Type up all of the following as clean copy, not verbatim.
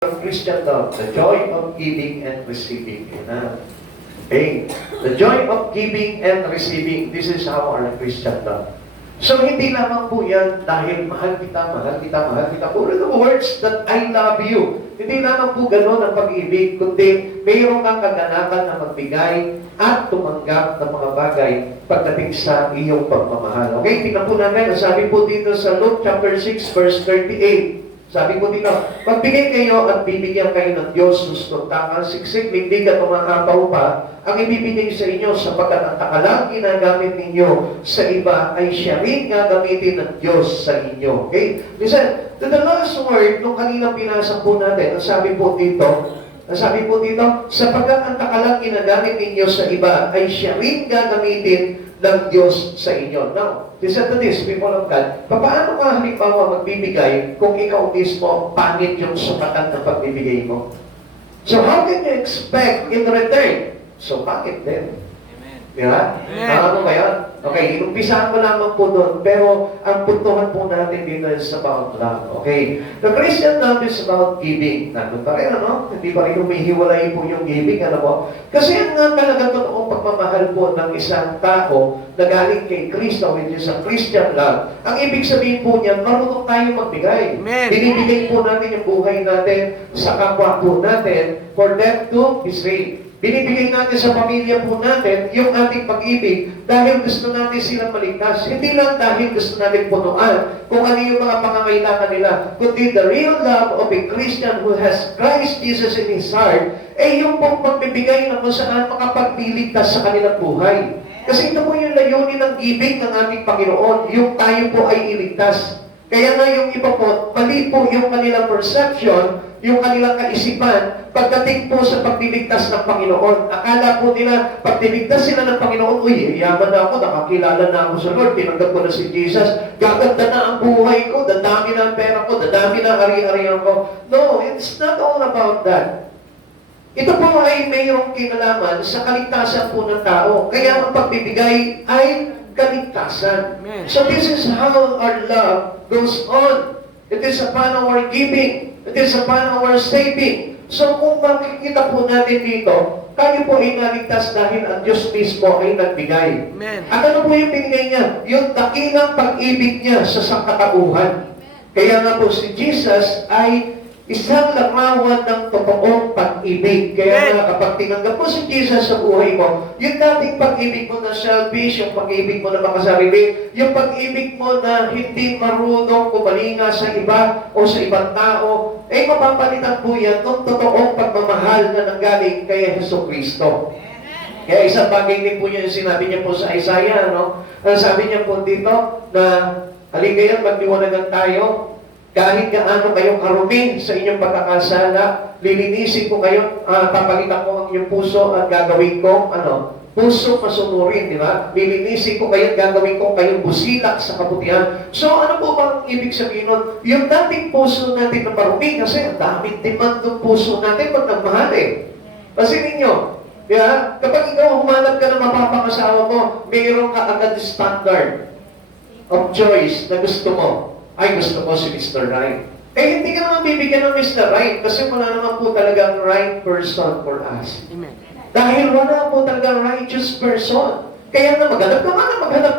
Of Christian love, the joy of giving and receiving. Amen. Okay. The joy of giving and receiving. This is how our Christian love. So, hindi lamang po yan dahil mahal kita, mahal kita, mahal kita. Puro the words that I love you. Hindi lamang po gano'n ang pag-ibig, kundi mayroon kang kaganapan na magbigay at tumanggap ng mga bagay pagdating sa iyong pagmamahal. Okay, tingnan po natin. Sabi po dito sa Luke chapter 6, verse 38. Sabi ko dito, magbigay kayo at bibigyan kayo ng Diyos gusto. Takang siksik, hindi ka tumakapaw pa, ang ibibigay sa inyo sapagkat ang takalang ginagamit ninyo sa iba ay siya rin gagamitin ng Diyos sa inyo. Okay? Listen, to the last word, nung kanina pinasa po natin, ang sabi po dito, sapagkat ang takalang ginagamit ninyo sa iba ay siya rin gagamitin ng Diyos sa inyo. Now, listen to this, people of God. Paano ka halimbawa magbibigay kung ikaw mismo pangit yung sukatan ng pagbibigay mo? So, how can you expect in return? So, pangit din. Di ba? Ano ba yan? Okay, inumpisahan ko lamang po doon, pero ang puntuhan po natin dito is about love. Okay? The Christian love is about giving. Nandun pa rin, ano? Hindi pa rin humihiwalay po yung giving, ano po? Kasi ang talaga totoong pagmamahal po ng isang tao na galing kay Kristo, which is a Christian love. Ang ibig sabihin po niyan, marunong tayo magbigay. Binibigay po natin yung buhay natin sa kapwa po natin for them to be saved. Binibigay natin sa pamilya po natin yung ating pag-ibig dahil gusto natin silang maligtas. Hindi lang dahil gusto natin punuan kung ano yung mga pangangailangan nila, kundi the real love of a Christian who has Christ Jesus in his heart, yung pong pagbibigay na kung saan makapagpiligtas sa kanilang buhay. Kasi ito po yung layunin ng giving ng ating Panginoon, yung tayo po ay iligtas. Kaya nga yung iba po, mali po yung kanilang perception, yung kanilang kaisipan, pagdating po sa pagliligtas ng Panginoon. Akala po nila, pag niligtas sila ng Panginoon, uy, yaman na ako, nakakilala na ako sa Lord, tinanggap ko na si Jesus, gaganda na ang buhay ko, dadami na ang pera ko, dadami na ang ari-arian ko. No, it's not all about that. Ito po ay mayroong kinalaman sa kaligtasan po ng tao. Kaya ang pagbibigay ay kaligtasan. So this is how our love goes on. It is upon our giving. It is upon our saving. So kung makikita po natin dito, tayo po ay naligtas dahil ang Diyos mismo ay nagbigay. Amen. At ano po yung binigay niya? Yung dakilang pag-ibig niya sa sangkatauhan. Kaya nga po si Jesus ay isang larawan ng totoong pag-ibig. Kaya nga kapag tinanggap mo si Jesus sa buhay mo, yung dating pag-ibig mo na selfish, yung pag-ibig mo na makasarili, yung pag-ibig mo na hindi marunong kumalinga sa iba o sa ibang tao, mapapalitan po yan ng totoong pagmamahal na nanggaling kay Jesucristo. Kaya isang bagay din po yung sinabi niya po sa Isaiah, no? Sabi niya po dito na halikayan magdiwanagan tayo. Kahit gaano kayong karumi sa inyong pagkakasala, lilinisin ko kayo, papalitan ko ang inyong puso at gagawin ko, puso masunurin, di ba? Lilinisin ko kayo at gagawin ko kayong busilak sa kabutihan. So, ano po bang ibig sabihin nun? Yung dating puso natin na marumi, kasi ang daming demand ng puso natin pag nagmahal eh. Kasi ninyo, kapag ikaw humanap ka ng mapapangasawa mo, mayroon ka agad standard of choice na gusto mo. Ay, gusto ko si Mr. Right. Hindi ka naman bibigyan ng Mr. Right kasi wala naman po talagang right person for us. Amen. Dahil wala po talagang righteous person. Kaya na maghanap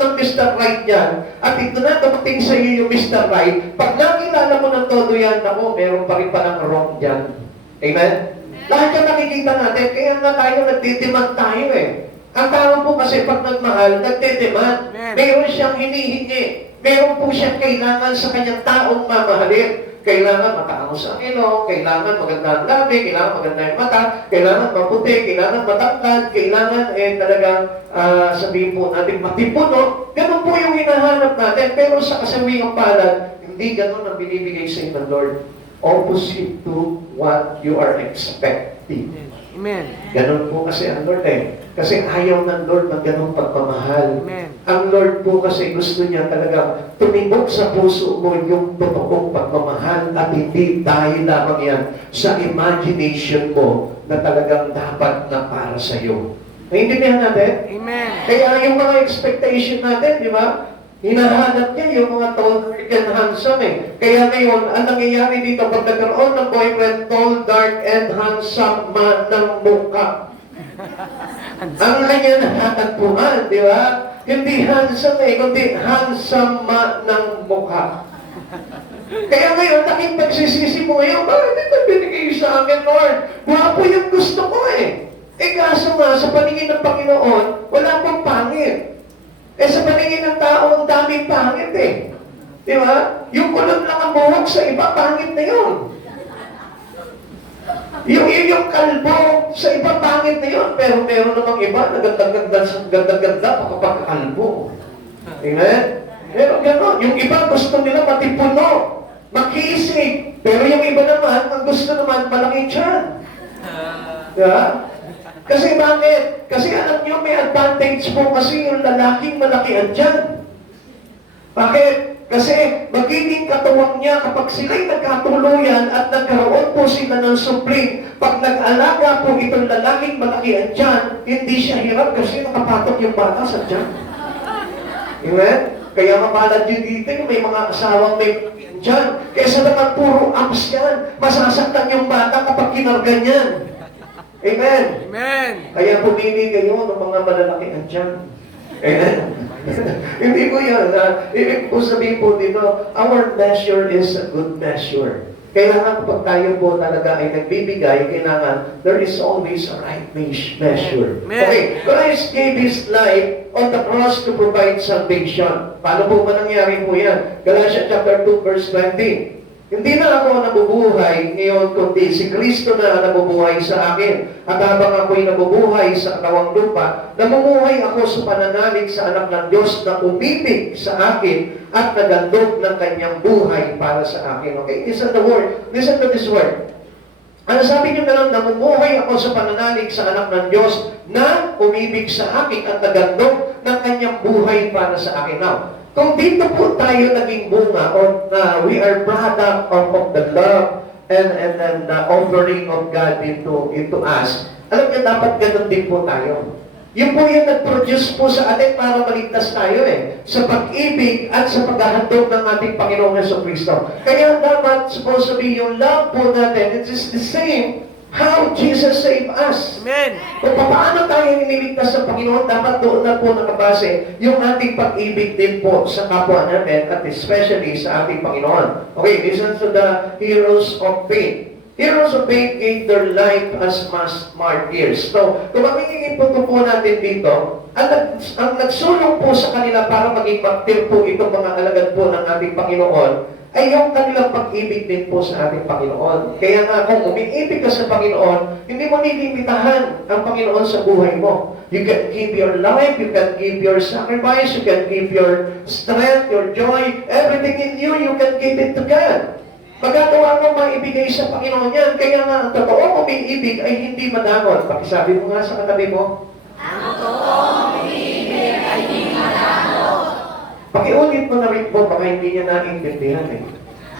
ng Mr. Right yan. At ito na, dumating sa iyo yung Mr. Right. Pag nakilala mo ng todo yan, ako, meron pa rin palang wrong dyan. Amen? Lahat yan nakikita natin. Kaya nga tayo, nagdidemand tayo eh. Ang tao po kasi pag nagmahal, nagdidemand. Mayroon siyang hinihingi. Meron po siyang kailangan sa kanyang taong mamahalin. Kailangan mataangos ang ilong, kailangan maganda ang labi, kailangan maganda yung mata, kailangan maputi, kailangan matangkad, kailangan talagang sabihin po natin matipuno. Ganun po yung hinahanap natin. Pero sa kasawiang palad, hindi ganun ang binibigay sa inyo ng Lord. Opposite to what you are expecting. Amen. Ganun po kasi ang Lord eh. Kasi ayaw ng Lord ng ganung pagmamahal. Amen. Ang Lord po kasi gusto niya talaga tumibok sa puso mo yung totoong pagmamahal at hindi dahil lamang yan sa imagination mo na talagang dapat na para sa iyo. Naintindihan natin? Amen. Kaya yung mga expectation natin, di ba? Hinahanap niya yung mga tall, dark, and handsome eh. Kaya ngayon, ang nangyayari dito, pag nagkaroon ng boyfriend, tall, dark, and handsome man ng mukha. Ang kanya natatagpuan, di ba? Hindi handsome eh, kundi handsome man ng mukha. Kaya ngayon, naking pagsisisi mo ngayon, bakit ito binigay sa akin, Lord? Wapo yung gusto ko eh. Eh kaso nga, sa paningin ng Panginoon, wala pong pangit. Eh sa paningin ng tao, ang daming pangit eh. Di ba? Yung kulot lang ang buhok sa iba, pangit na yun. Yung kalbo, sa iba pangit na yun. Pero meron namang iba na ganda-ganda pagkakalbo. Amen? Pero gano'n, yung iba gusto nila matipuno, makisig. Pero yung iba naman, ang gusto naman, malaki tiyan. Diba? Kasi bakit? Kasi alam nyo, may advantage po kasi yung lalaking malaki ang tiyan. Bakit? Kasi magiging katuwang niya kapag sila'y nagkatuluyan at nagkaroon po sila ng supling. Pag nag-alaga po itong lalaking malaki ang tiyan, hindi siya hirap kasi nakapatok yung bata sa tiyan. Amen? Kaya mapalad yun dito, may mga asawang may tiyan. Kaysa naman puro abs yan, masasaktan yung bata kapag kinarga niyan. Amen? Amen. Kaya pumili kayo ng mga malalaki ang tiyan. Amen? Hindi ko yan. Ibig ko sabihin po dito, our measure is a good measure. Kailangan kapag tayo po talaga ay nagbibigay, kailangan there is always a right measure. Amen. Okay, Christ gave His life on the cross to provide salvation. Paano po ba nangyari po yan? Galatians chapter 2 verse 20. Hindi na ako nabubuhay ngayon, kundi si Kristo na nabubuhay sa akin. At habang ako'y nabubuhay sa katawang lupa, namumuhay ako sa pananalig sa anak ng Diyos na umibig sa akin at nagandog ng kanyang buhay para sa akin. Okay? Listen to the word. Listen to this word. Ano sabi niyo na lang, namumuhay ako sa pananalig sa anak ng Diyos na umibig sa akin at nagandog ng kanyang buhay para sa akin. Now, kung dito po tayo naging bunga or we are product of the love and the offering of God into us, alam niyo, dapat ganun din po tayo. Yun po yung nag-produce po sa atin para maligtas tayo eh. Sa pag-ibig at sa paghahandog ng ating Panginoong Jesucristo. Kaya dapat, supposed to be yung love po natin, it is the same how Jesus saved us. Amen. Kung paano tayo iniligtas sa Panginoon, dapat doon na po nakabase yung ating pag-ibig din po sa kapwa natin at especially sa ating Panginoon. Okay, listen to the heroes of faith. Heroes of faith gave their life as mass martyrs. So, kung makikita po natin dito, ang nagsulong po sa kanila para maging martyr po itong mga alagad po ng ating Panginoon, ay yung kanilang pag-ibig din po sa ating Panginoon. Kaya nga kung umiibig ka sa Panginoon, hindi mo nilimitahan ang Panginoon sa buhay mo. You can give your life, you can give your sacrifice, you can give your strength, your joy, everything in you, you can give it to God. Magagawa mo maibigay sa Panginoon yan. Kaya nga ang totoong umiibig ay hindi madangon. Pakisabi mo nga sa katabi mo. Ang totoong umiibig ay hindi madangon. Pakiulit mo na rin po, baka hindi niya naiintindihan eh.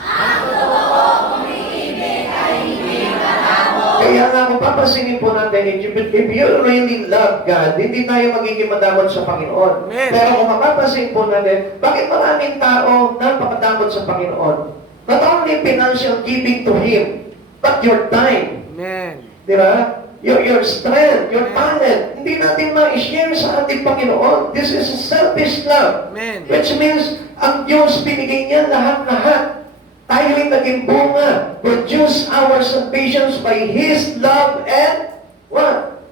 Ang totoong umiibig ay hindi madangon. Kaya nga, kung papasingin po natin, if you really love God, hindi tayo magiging madamot sa Panginoon. Amen. Pero kung mapapasingin po natin, bakit maraming tao napakadamot sa Panginoon? Not only financial giving to Him, but your time. Amen. Di ba? Your strength, your talent, hindi natin ma-share sa ating Panginoon. This is a selfish love. Amen. Which means, ang Diyos binigay niya lahat-lahat. Tayo ay naging bunga. Produce our salvations by His love and what?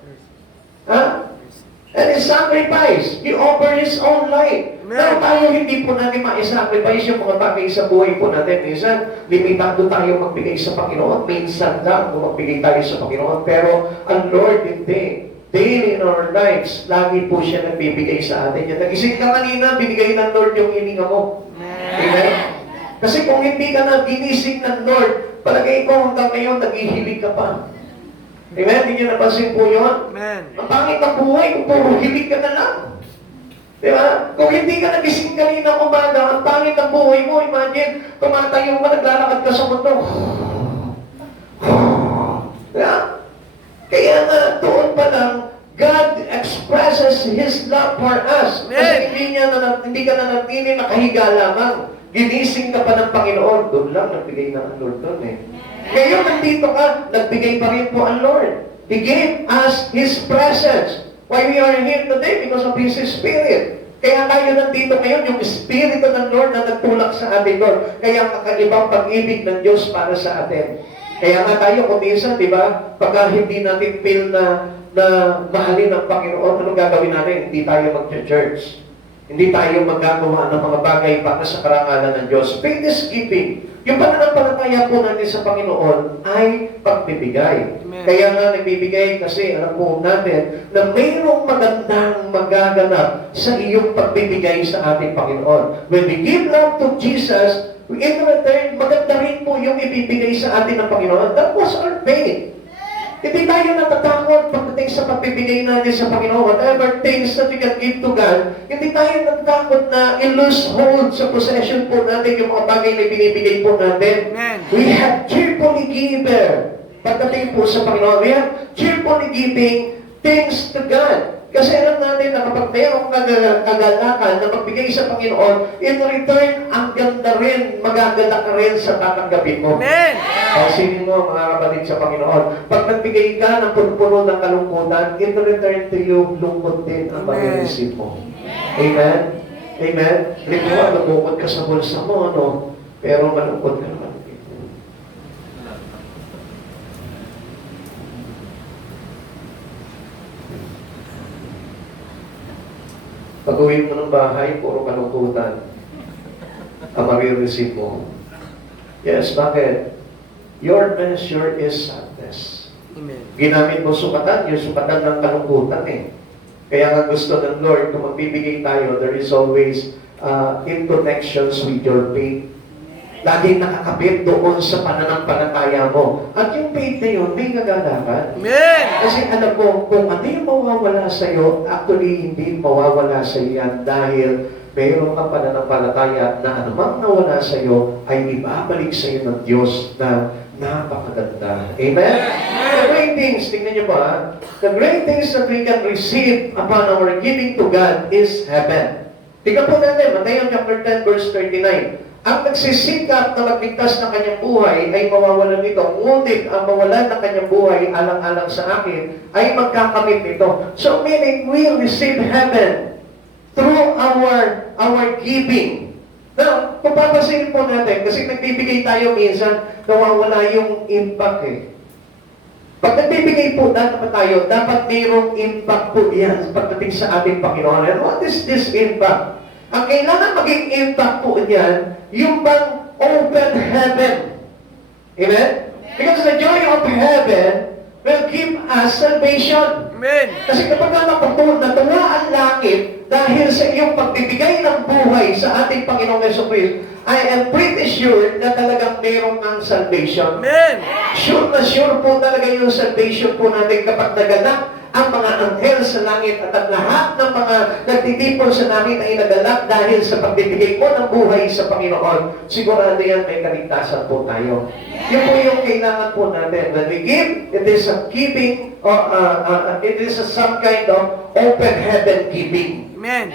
Huh? And His sacrifice. He offered His own life. Pero tayo hindi po natin ma-sacrifice yung mga bagay sa buhay po natin. Minsan, limitado tayo magbigay sa Panginoon. Minsan lang kung magbigay tayo sa Panginoon. Pero ang Lord hindi. Daily in our lives, lagi po siya nagbibigay sa atin. Yan. Nag-isip ka kanina, binigay ng Lord yung hininga mo. Amen? Kasi kung hindi ka na ginising ng Lord, palagay ko hanggang ngayon, naghihilig ka pa. Amen? Hindi niyo napansin po yun? Amen. Ang pangit ng buhay, kung puro hilig ka na lang. Di ba? Kung hindi ka nagising kanina umaga, ang pangit ng buhay mo, imagine, tumatayo ka, naglalakad ka sa mundo. Diba? Kaya nga, doon pa lang, God expresses His love for us. Kasi hindi niya na hindi ka nanatili nakahiga lamang. Ginising ka pa ng Panginoon. Doon lang, nagbigay na ang Lord doon eh. Ngayon, nandito ka, nagbigay pa rin po ang Lord. He gave us His presence. Why we are here today? Because of His Spirit. Kaya tayo nandito ngayon, yung Espiritu ng Lord na nagtulak sa atin, Lord. Kaya kakaibang pag-ibig ng Diyos para sa atin. Kaya nga tayo, kung minsan, di ba, pagka hindi natin feel na mahalin ng Panginoon, ano gagawin natin? Hindi tayo mag-church. Hindi tayo magagawa ng mga bagay para sa karangalan ng Diyos. Faith is giving. Yung pananampalataya po natin sa Panginoon ay pagbibigay. Amen. Kaya nga nagbibigay kasi alam po natin na mayroong magandang magaganap sa iyong pagbibigay sa ating Panginoon. When we give love to Jesus, in return, maganda rin po yung ibibigay sa atin ng Panginoon. That was our faith. Hindi tayo natatakot pagdating sa pagbibigay natin sa Panginoon. Whatever things that we can give to God, hindi tayo natatakot na i-lose hold sa possession po natin yung mga bagay na binibigay po natin. Amen. We have cheerfully given. Pagdating po sa Panginoon, we have cheerfully giving things to God. Kasi alam natin na kapag mayroong kagalakan na magbigay sa Panginoon, in return, ang ganda rin, magagalak ka rin sa tatanggapin mo. Amen. Pansinin mo, mga kapatid sa Panginoon, pag nagbigay ka ng puno-puno ng kalungkutan, in return to you, lungkot din ang mag-receive mo. Amen? Amen? Halimbawa, lumukot ka sa bulsa mo, ano? Pero malungkot ka naman. Pag-uwi mo ng bahay, puro kalungkutan ang marireceive mo. Yes, bakit? Your measure is sadness. Amen. Ginamit mo sukatan, yung sukatan ng kalungkutan eh. Kaya nga gusto ng Lord, kung magbibigay tayo, there is always in connections with your faith. Laging nakakabit doon sa pananampalataya mo. At yung faith na yun, may kagalakan. Amen. Kasi alam mo, kung ano yung mawawala sa'yo, actually hindi mawawala sa'yo yan dahil mayroon kang pananampalataya na anumang nawala sa'yo ay ibabalik sa'yo ng Diyos na napakaganda. Amen? The great things, tingnan niyo ba, the great things that we can receive upon our giving to God is heaven. Tingnan po natin, Matthew chapter 10, verse 39. Ang nagsisikap na magligtas ng kanyang buhay ay mawawalan nito. Ngunit ang mawalan ng kanyang buhay alang-alang sa akin ay magkakamit nito. So meaning we receive heaven through our giving. Now, kung papasin po natin, kasi nagbibigay tayo minsan, nawawala yung impact eh. Pag nagbibigay po dapat tayo, dapat mayroong impact po yan pagdating sa ating Panginoon. And what is this impact? Ang kailangan maging impact po niyan, yung bang open heaven. Amen? Because the joy of heaven will give us salvation. Amen. Kasi kapag natuwa ang langit dahil sa iyong pagbibigay ng buhay sa ating Panginoong Jesucristo, I am pretty sure na talagang mayroong ang salvation. Amen. Sure na sure po talaga yung salvation po natin kapag naganap ang mga anghel sa langit at ang lahat ng mga nagtitipon sa langit ay nagalak dahil sa pagbibigay mo ng buhay sa Panginoon. Sigurado yan may kaligtasan po tayo. Yun po yung kailangan po natin. When we give, it is a giving, it is some kind of open heaven giving. Amen.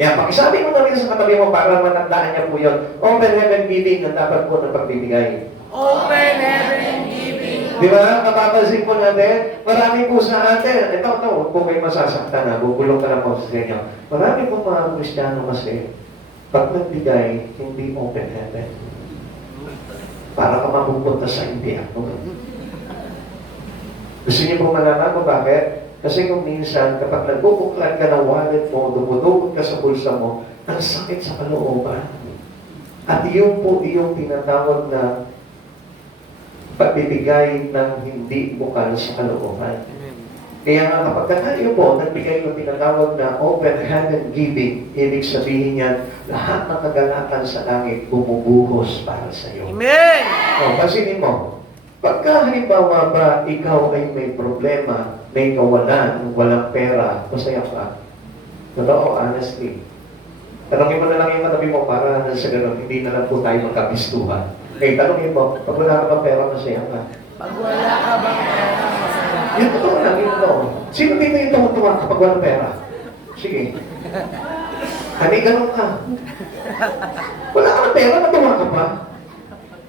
Yan, pakisabi mo na rin sa katabi mo para matandaan niya po yun. Open heaven giving ang dapat po ng pagbibigay. Open heaven giving. Di ba? Kapapansin po natin, marami po sa atin. Ito, huwag po kayo masasaktan na. Bubulong ka lang po sa inyo. Marami po mga Kristiyano kasi, pag nagbigay, hindi open heaven. Para ka mapupunta sa impyerno. Gusto niyo po malaman kung bakit? Kasi kung minsan, kapag nagbubuklan ka ng wallet mo, dumudukot ka sa bulsa mo, ang sakit sa kalooban. At yun po yung tinatawag na pagbibigay ng hindi bukal sa kalooban. Kaya nga kapag tayo po, nagbigay yung tinatawag na open heaven giving, ibig sabihin yan, lahat ng kagalakan sa langit bumubuhos para sa iyo. Amen. O, pansinin mo, pagka halimbawa ba ikaw ay may problema, may kawalan, walang pera, masaya ka? Totoo, honestly. Tanongin mo na lang yung katabi mo para sa ganun, hindi na lang po tayo magkabistuhan. Okay, tanongin mo, pag wala ka ba pera, masaya ka? Pag wala ka bang pera, masaya. Yun totoo lang, yun totoo. Sino dito yung tumutuwa kapag walang pera? Sige. Kami ganun ka. Wala ka ng pera, natuwa ka pa.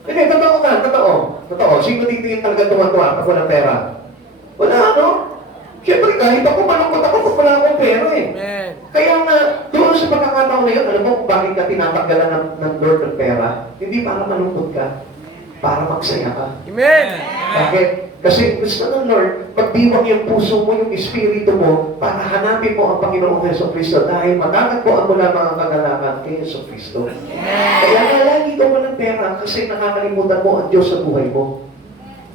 Hindi, totoo ka, totoo. Totoo. Sino dito yung talaga tuwa-tuwa pag walang pera? Wala, no? Siyempre, kahit ako, malungkot ako kung wala akong pera eh. Amen. Kaya nga, doon sa pagkakataon na yun, alam mo kung bakit ka tinatanggalan ng Lord ng pera? Hindi para malungkot ka, para magsaya ka. Amen. Bakit? Kasi gusto ng Lord, pagdiwang yung puso mo, yung espiritu mo, para hanapin mo ang Panginoong Yeso Cristo dahil matatagpuan mo lang mga kagalakan kay Yeso Cristo. Kaya nga lagi ka mo ng pera kasi nakakalimutan mo ang Diyos sa buhay mo.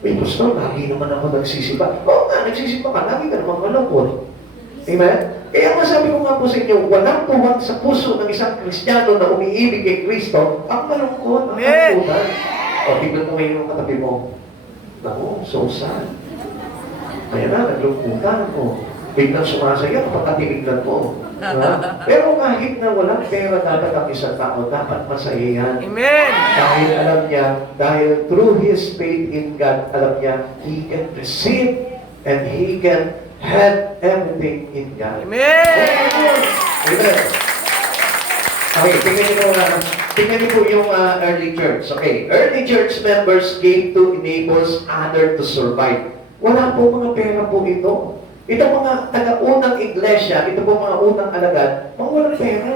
May gusto, lagi naman ako nagsisipa. Oo nga, nagsisipa ka, lagi ka naman malungkot. Amen? Kaya nga sabi ko nga po sa inyo, walang tuwang sa puso ng isang Kristiyano na umiibig kay Kristo, ang malungkot, ang kalungkutan. O, tignan mo ngayon yung katabi mo. Naku, so sad. Kaya na, naglungkutan ko. Biglang sumasaya kapag katinignan mo. Diba? Pero kahit na walang pera dapat ang isang tao, dapat masaya yan. Amen. Dahil alam niya, dahil through his faith in God, alam niya, he can receive and he can have everything in God. Amen. Amen. Okay, tingnan niyo po yung early church. Okay, early church members gave to enables other to survive. Wala po mga pera po ito. Ito mga taga-unang iglesia, ito po mga unang alagad, mga walang pera.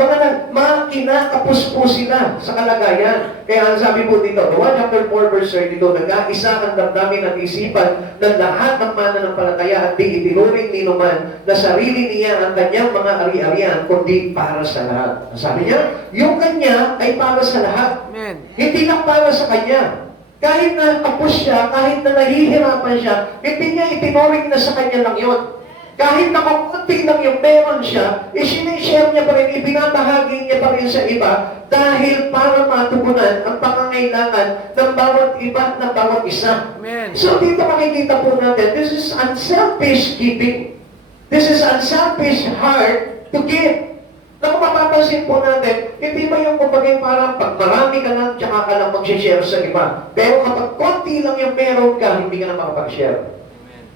Mga kinakapos po sila sa kalagayan. Kaya ang sabi po dito, 1 chapter 4 verse 32, nag-aisa ang damdamin at isipan ng lahat ng mananampalataya at di itinuring ni naman na sarili niya ang kanyang mga ari-arian, kundi para sa lahat. Sabi niya, yung kanya ay para sa lahat. Amen. Hindi lang para sa kanya. Kahit na kapos siya, kahit na nahihirapan siya, hindi niya itinuring na sa kanya lang yun. Kahit na kakunti lang yung meron siya, isinishare niya pa rin, ibinabahagi niya pa rin sa iba dahil para matugunan ang pangangailangan ng bawat iba, ng bawat isa. Amen. So dito makikita po natin, this is unselfish giving. This is unselfish heart to give. Na kung mapapansin po natin, hindi ba yung kumbaga parang pag marami ka lang, tsaka ka lang mag-share sa iba. Pero kapag konti lang yung meron ka, hindi ka na makapag-share.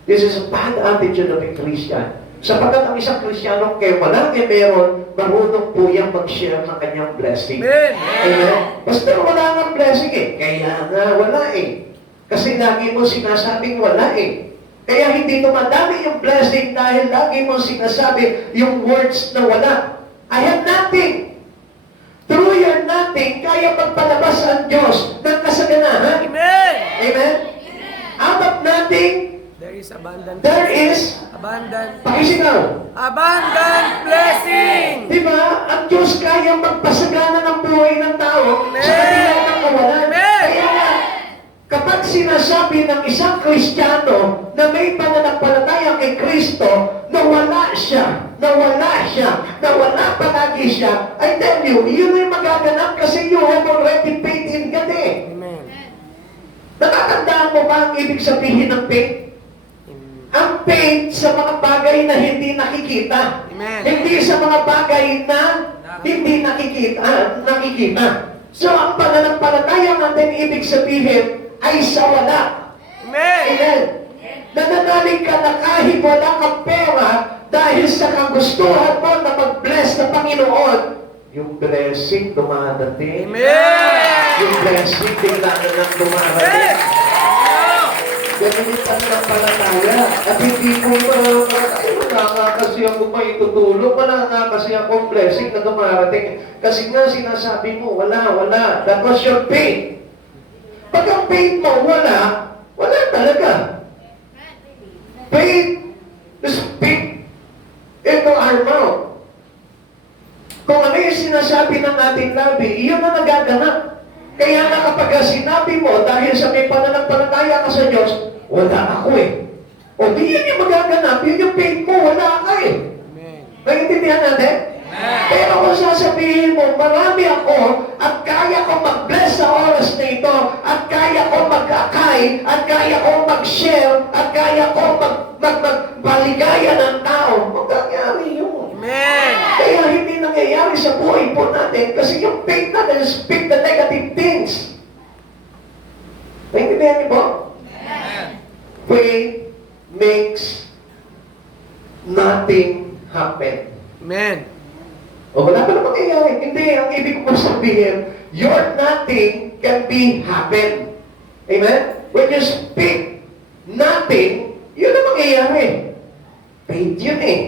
This is a bad attitude of a Christian. Sapagkat ang isang Kristiyano, kaya malaki meron, marunong po yung mag-share ng kanyang blessing. Amen. Amen? Basta wala nga blessing eh. Kaya nga wala eh. Kasi lagi mo sinasabing wala eh. Kaya hindi dumadami yung blessing dahil lagi mo sinasabi yung words na wala. I have nothing. Through your nothing, kaya magpalabas ang Diyos ng kasaganahan. Amen. Amen? Out of nothing, There is abundant. there is, Abundant. pakisigaw. Abundant blessing. Di ba? Ang Diyos kaya magpasagana ng buhay ng tao sa kabila ng kawalan. Amen. Kaya nga, kapag sinasabi ng isang Kristiyano na may pananampalataya kay Kristo, na wala siya, na wala palagi siya, I tell you, yun ay magaganap kasi you have already faith in God eh. Amen. Natatandaan mo ba ang ibig sabihin ng faith? Ang faith sa mga bagay na hindi nakikita. Amen. Hindi sa mga bagay na hindi nakikita. So, ang pananampalataya natin ibig sabihin ay sa wala. Amen. Amen. Nananalig ka na kahit wala kang pera dahil sa kagustuhan mo na mag-bless ng Panginoon, yung blessing dumadating. Amen. Yung blessing bigla na lang dumarating. Ganun yung pananampalataya. At hindi po wala nga kasi ako maitutulong, wala nga kasi akong blessing na dumarating. Kasi nga sinasabi mo, wala. That was your faith. Pag ang faith mo wala talaga. Faith is speak into our mouth. Kung ano yung sinasabi ng ating labi, iyon na nagaganap. Kaya nga kapag sinabi mo, dahil sa may pananampalataya ka sa Diyos, wala ako eh. O di yun yung magaganap, yun yung faith mo, wala ka eh. Amen. Naiintindihan natin? Pero kung sasabihin mo, marami ako at kaya ko mag-bless sa oras na ito at kaya ko mag-akay at kaya ko mag-share at kaya ko magbaligaya ng tao, magkakayari yun. Amen. Kaya hindi nangyayari sa buhay po natin kasi yung faith natin speak the negative things. Naintindihan niyo po? Faith makes nothing happen. Amen. O wala pa na mangyayari. Hindi, ang ibig ko sabihin, your nothing can be happen. Amen? When you speak nothing, yun ang mangyayari. Faith yun eh.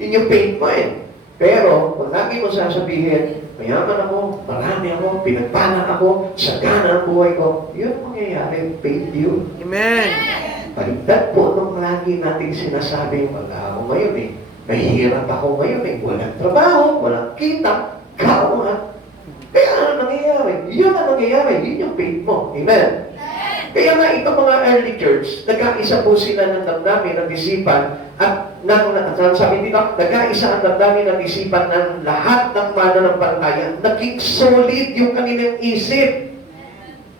Yun yung faith mo eh. Pero, kung lagi mo sasabihin, mayaman ako, marami ako, pinagpala ako, sagana ang buhay ko, yun ang mangyayari. Faith yun. Amen. Paligtad po nung lagi nating sinasabi, wala ako ngayon eh. Mahirap ako ngayon eh. Walang trabaho, walang kita, kaungan. Kaya ano nangyayari? Yun ang nangyayari. Yun yung faith mo. Amen? Kaya nga itong mga early church, nagkaisa po sila ng damdamin, ng isipan, at sabi dito, nagkaisa ang damdamin ng isipan ng lahat ng mananampalataya. Naging solid yung kanilang isip.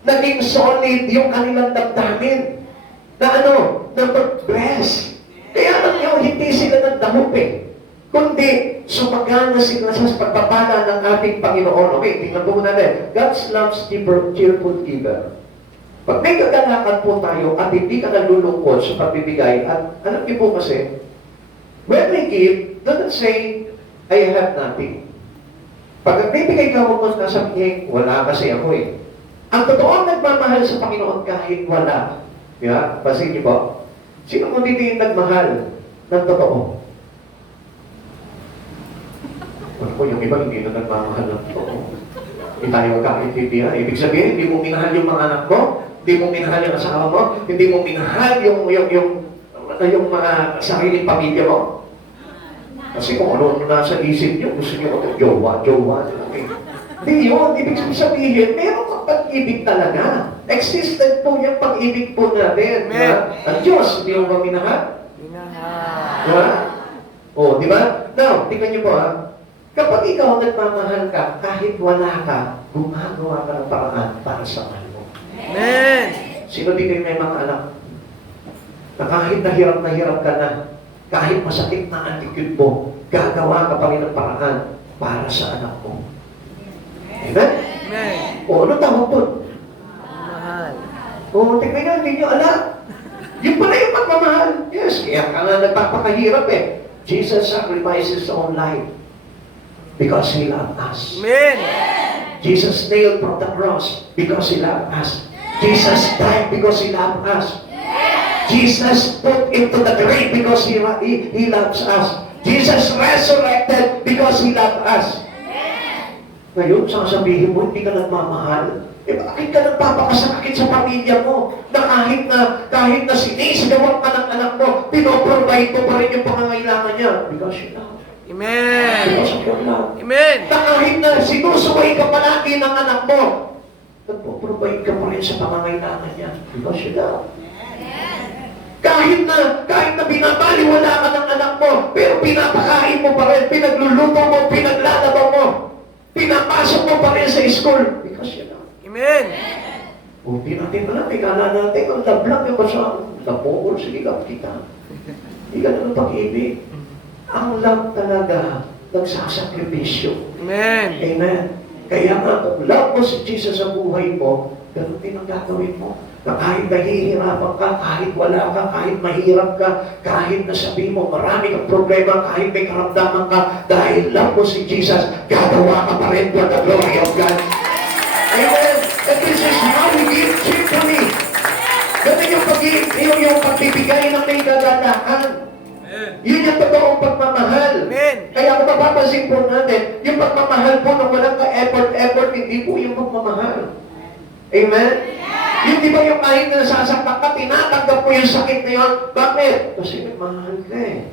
Naging solid yung kanilang damdamin. Na ano? Na mag-bless. Kaya alam nyo, hindi sila nagdahup eh. Kundi, sumagana sila sa pagpapala ng ating Panginoon. Okay, tingnan po natin. God loves cheerful giver. Pag may kagalakan po tayo at hindi ka nalulungkot sa pagbibigay, at alam niyo po kasi, when we give, don't say, I have nothing. Pag nagbibigay ka, huwag mo sasabihin, wala kasi ako eh. Ang totoong nagmamahal sa Panginoon kahit wala. Yeah? Pasin niyo po? Sino mo dito yung nagmahal ng totoo? Ano po, yung iba hindi na nagmamahal ng totoo. Hindi tayo magkakaintindihan. Ibig sabihin, hindi mo minahal yung mga anak mo, hindi mo minahal yung asawa mo, hindi mo minahal yung mga sariling pamilya mo. Kasi kung ano nasa isip niyo, gusto niyo ito, jowa. Okay. Hindi yun. Ibig sabihin, meron kang pag-ibig talaga. Existed po yung pag-ibig po natin. Ang Diyos, hindi mo ba minahal? Minahal. Diba? O, di ba? Now, tingnan niyo po ha. Kapag ikaw nagmamahal ka, kahit wala ka, gumagawa ka ng paraan para sa mahal mo. Amen. Sino dito yung may mga anak? Na kahit nahirap ka na, kahit masakit na attitude mo, gagawa ka pa rin ng paraan para sa anak mo. Amen? Amen. O, ano tawag doon? Mahal. O, tingnan nyo, hindi nyo alam. Yun pala yung pagmamahal. Yes, kaya ka nga nagpapakahirap eh. Jesus sacrificed His own life because He loved us. Amen. Jesus nailed from the cross because He loved us. Jesus died because He loved us. Jesus put into the grave because He loves us. Jesus resurrected because He loved us. Ngayon, sasabihin mo, hindi ka nagmamahal. Eh, bakit ka nagpapakasakit sa pamilya mo? Na kahit na sinisigawan ka ng anak mo, pinoprovide mo pa rin yung pangangailangan niya. Because you love. Amen. Because of your love. Amen. Na kahit na sinusuway ka palagi ng anak mo, nagpo-provide ka pa rin sa pangangailangan niya. Because you love. Kahit na binabaliwala ka ng anak mo, pero pinapakain mo pa rin, pinagluluto mo, pinaglalaba mo, pinapasok mo pa rin sa school. Because you love. Amen. Hindi natin alam, ikala natin, ang lablang yung basa, napukol, sige ka, kita. Hindi ka naman pag-ibig. Ang love talaga, nagsasakripisyo. Amen. Amen. Kaya nga, kung love mo si Jesus sa buhay mo, ganun din ang gagawin mo. Na kahit nahihirapan ka, kahit wala ka, kahit mahirap ka, kahit nasabi mo, marami kang problema, kahit may karamdaman ka, dahil love mo si Jesus, gagawa ka pa rin for the glory of God. Amen. And this is how we give cheerfully. Ganun yung pagbibigay ng may gagalakan. Yun yung totoong pagmamahal. Amen. Kaya kung mapapansin po natin, yung pagmamahal po nang walang ka-effort, hindi po yung pagmamahal. Amen? Yung di ba yung kahit na nasasaktan ka, tinatanggap mo yung sakit na yun. Bakit? Kasi nagmahal ka eh.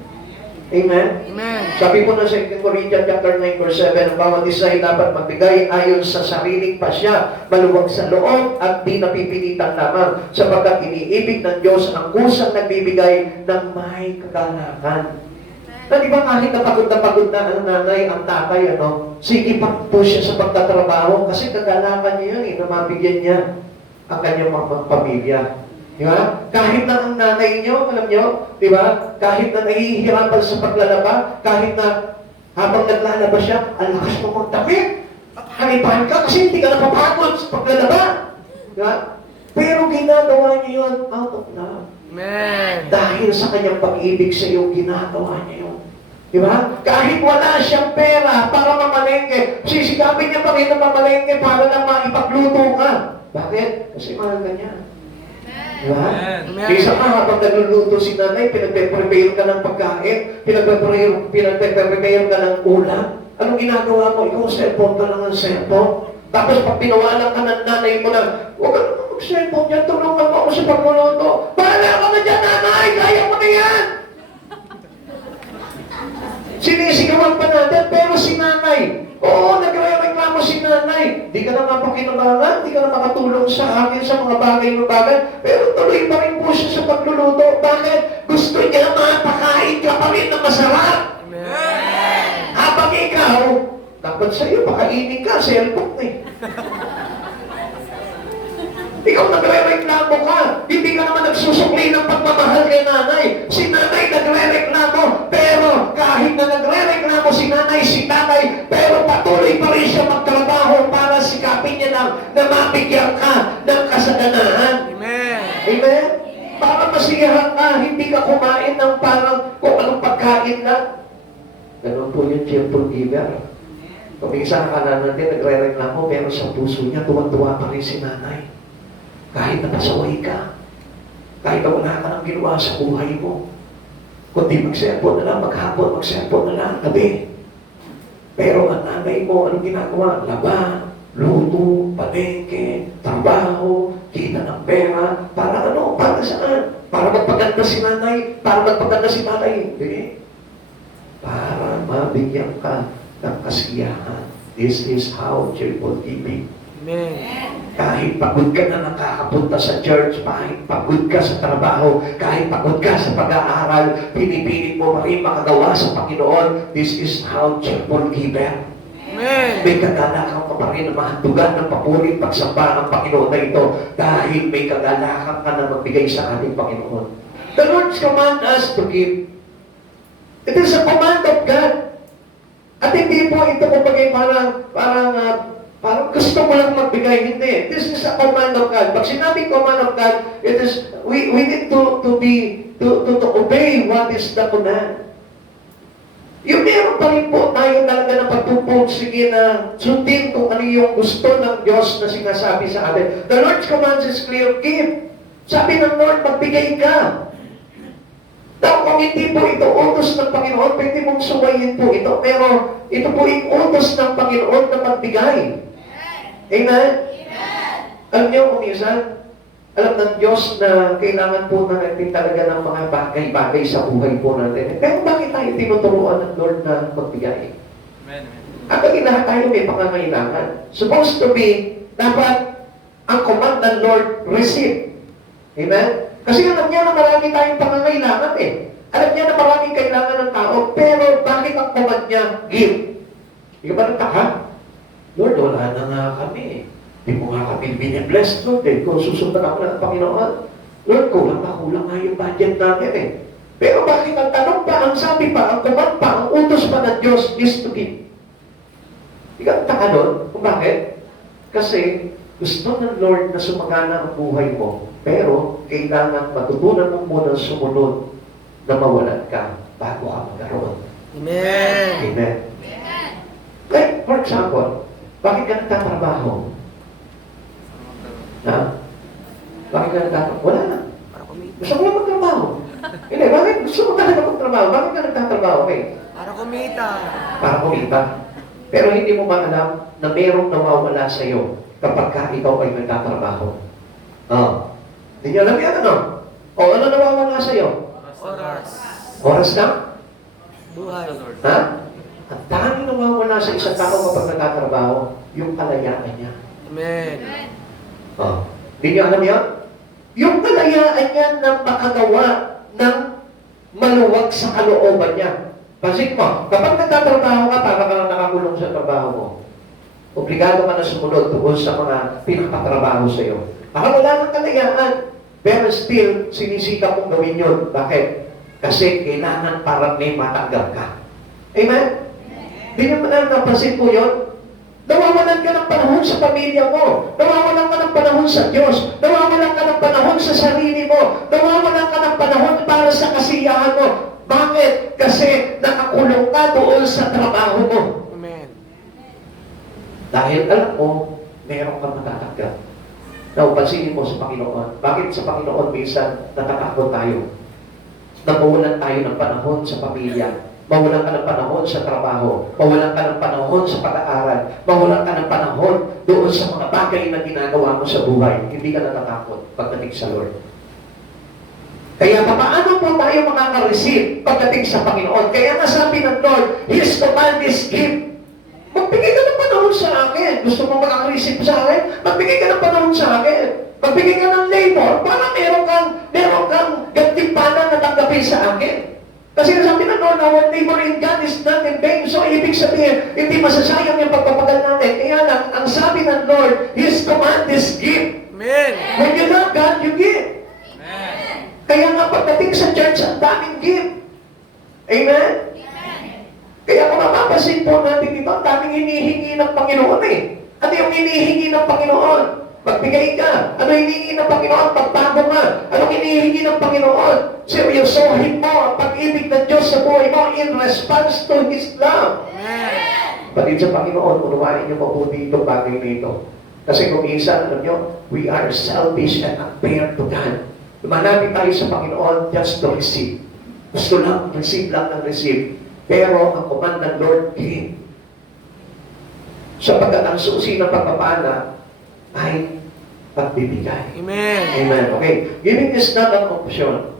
Amen? Amen. Sabi po ng 2 Corinthians chapter 9 verse 7, ang bawat isa ay dapat magbigay ayon sa sariling pasya, maluwag sa loob at di napipilitan lamang, sapagkat iniibig ng Diyos ang kusang nagbibigay ng may kagalakan. Na di ba kahit na pagod na ang nanay, ang tatay, sige pa po siya sa pagtatrabaho kasi kagalakan niya yun, na mabigyan niya ang kanyang mga pamilya. Di ba? Kahit na ang nanay niyo, alam niyo, di ba? Kahit na nahihirapan sa paglalaba, kahit na habang naglalaba siya, ang lakas mo magdamit. Halipahan ka kasi hindi ka napapagod sa paglalaba. Di ba? Pero ginagawa niya yun out of love. Amen. Dahil sa kanyang pag-ibig sa iyo, ginagawa niya yun. Di ba? Kahit wala siyang pera para mamalengke, sisikapin niya pa rin na mamalengke para na maipagluto ka. Bakit? Kasi mahal ka niya. Di ba? Amen. Kaysa ka, habang nagluluto si nanay, pinagpe-prepare ka ng pagkain, pinagpe-prepare ka ng ulam. Anong ginagawa mo? Ikaw, cellphone ka lang ang cellphone. Tapos pag pinawalan ka ng nanay mo na, huwag ka naman mag-cellphone yan, tulungan mo ako sa pagluluto. Bahala ka na dyan, nanay! Kaya mo na yan! Sinisigawan pa natin, pero si nanay, oo, nagre-reklamo si nanay. Di ka na nga pakinabangan, di ka na makatulong sa akin sa mga bagay, pero tuloy pa rin po siya sa pagluluto. Bakit? Gusto niya mapakain ka pa rin na masarap. Amen. Habang ikaw, dapat sa'yo, pakainin ka, cellphone eh. Ikaw nagre-reklamo ka. Hindi ka naman nagsusukli ng pagmamahal kay nanay. Si nanay nagre-reklamo. Pero kahit na nagre-reklamo si nanay, pero patuloy pa rin siya magtrabaho para sikapin niya lang na mabigyan ka ng kasaganahan. Amen. Amen? Para masiyahan ka, hindi ka kumain ng parang kung anong pagkain lang. Ganun po yung cheerful giver. Kung isa ka na natin nagre-reklamo, pero sa puso niya, tuwa-tuwa pa rin si nanay. Kahit napasaway ka, kahit na wala ka nang ginawa sa buhay mo, kundi mag-cellphone na lang, maghapon, mag-cellphone na lang, gabi. Pero ang nanay mo, anong ginagawa? Laba, luto, palengke, trabaho, kita ng pera, para ano? Para saan? Para magpaganda si nanay? Para magpaganda si tatay? Hindi. Para mabigyan ka ng kasiyahan. This is how cheerful giving. Amen. Kahit pagod ka na nakakapunta sa church, kahit pagod ka sa trabaho, kahit pagod ka sa pag-aaral, pinipilit mo pa rin makagawa sa Panginoon. This is how cheerful giver. Amen. May kagalakan ka pa rin na mahandugan ng papuri pagsamba ng Panginoon na ito dahil may kagalakan ka na magbigay sa ating Panginoon. The Lord's command us to give. It is a command of God. At hindi po ito kumbaga parang gusto mo lang magbigay. Hindi. This is a command of God. Pag sinabing command of God, it is, we need to obey what is the command. Yung meron pa rin po tayo talaga na pagpupursige na sundin kung ano yung gusto ng Diyos na sinasabi sa atin. The Lord's commands is clear, give. Sabi ng Lord, magbigay ka. Now, kung hindi po ito utos ng Panginoon, pwede mong suwayin po ito. Pero ito po yung utos ng Panginoon na magbigay. Amen? Alam niyo kung minsan, alam ng Diyos na kailangan po natin talaga ng mga bagay-bagay sa buhay po natin. Pero bakit tayo tinuturuan ng Lord na magbigay? Amen. At ang lahat tayo may pangangailangan. Supposed to be, dapat ang command ng Lord, receive. Amen? Kasi alam niya na marami tayong pangangailangan eh. Alam niya na maraming kailangan ng tao, pero bakit ang command niya, give? Hindi ka ba nagtaka? Lord, wala na nga kami. Hindi mo nga kami binibless, Lord. Kung susundan ako ng Panginoon, Lord, kulang nga yung budget natin eh. Pero bakit ang tanong pa, ang sabi pa, ang command pa, ang utos pa ng Diyos is to give? Hindi ka nagtaka doon? Kung bakit? Kasi gusto ng Lord na sumagana ang buhay mo, pero kailangan matutunan mo muna sumunod na mawalan ka bago ka magkaroon. Amen. Amen. Like, for example, bakit ka nagtatrabaho? Ha? Bakit ka nagtatrabaho? Wala na. Para kumita. Gusto ko lang magtrabaho. Hindi, bakit gusto mo talaga magtrabaho? Bakit ka nagtatrabaho? Okay. Para kumita. Para kumita. Pero hindi mo ba alam na mayroong nawawala sa iyo kapag ka ikaw ay nagtatrabaho? Hindi niyo alam yan, ano? O ano nawawala sa iyo? Oras. Oras lang? Buhay. Ha? Ang tanging nawawala sa isang tao kapag nagtatrabaho, yung kalayaan niya. Amen. Hindi niyo alam yan? Yung kalayaan niya na makagawa ng maluwag sa kalooban niya. Pansin mo, kapag nagtatrabaho ka, para ka lang nakakulong sa trabaho mo. Obligado ka na sumunod tungkol sa mga pinakatrabaho sa iyo. Baka wala ng kalayaan, pero still, sinisika mong gawin yun. Bakit? Kasi kailangan parang may matanggap ka. Amen? Hindi niyo man napansin po yun? Nawawalan ka ng panahon sa pamilya mo. Nawawalan ka ng panahon sa Diyos. Nawawalan ka ng panahon sa sarili mo. Nawawalan ka ng panahon para sa kasiyahan mo. Bakit? Kasi nakakulong ka doon sa trabaho mo. Amen. Dahil alam mo, meron kang matatanggap. Now, pansinin mo sa Panginoon. Bakit sa Panginoon minsan natatakot tayo? Nawawalan tayo ng panahon sa pamilya. Mawalan ka ng panahon sa trabaho. Mawalan ka ng panahon sa pag-aaral. Mawalan ka ng panahon doon sa mga bagay na ginagawa mo sa buhay. Hindi ka natatakot pagdating sa Lord. Kaya paano po tayo makaka-receive pagdating sa Panginoon? Kaya nga sabi ng Lord, His command is give. Magbigay ka ng panahon sa akin. Gusto mo makaka-receive sa akin? Magbigay ka ng panahon sa akin. Magbigay ka ng labor para meron kang gantimpanan na tanggapin sa akin. Kasi sabi ng Lord, our labor in God is not in vain. So, ibig sabihin, hindi masasayang yung pagpapagal natin. Kaya lang, ang sabi ng Lord, His command is give. Amen. When you love God, you give. Amen. Kaya nga pagdating sa church, ang daming give. Amen? Kaya kung mapapasin po natin dito, ang daming hinihingi ng Panginoon eh. Ano yung hinihingi ng Panginoon? Magbigay ka. Ano hinihingi ng Panginoon? Pagbago ka. Ano hinihingi ng Panginoon? Seryosohin mo ang pag-ibig ng Diyos sa buhay mo in response to His love. Amen. Pati sa Panginoon, unawain niyo mabuti itong bagay na ito. Kasi kung minsan, alam niyo, we are selfish and unfair to God. Lumalapit tayo sa Panginoon just to receive. Gusto lang, receive lang ng receive. Pero ang command ng Lord, give. Sapagkat ang susi ng pagpapala ay pagbibigay. Amen. Amen. Okay. Giving is not an option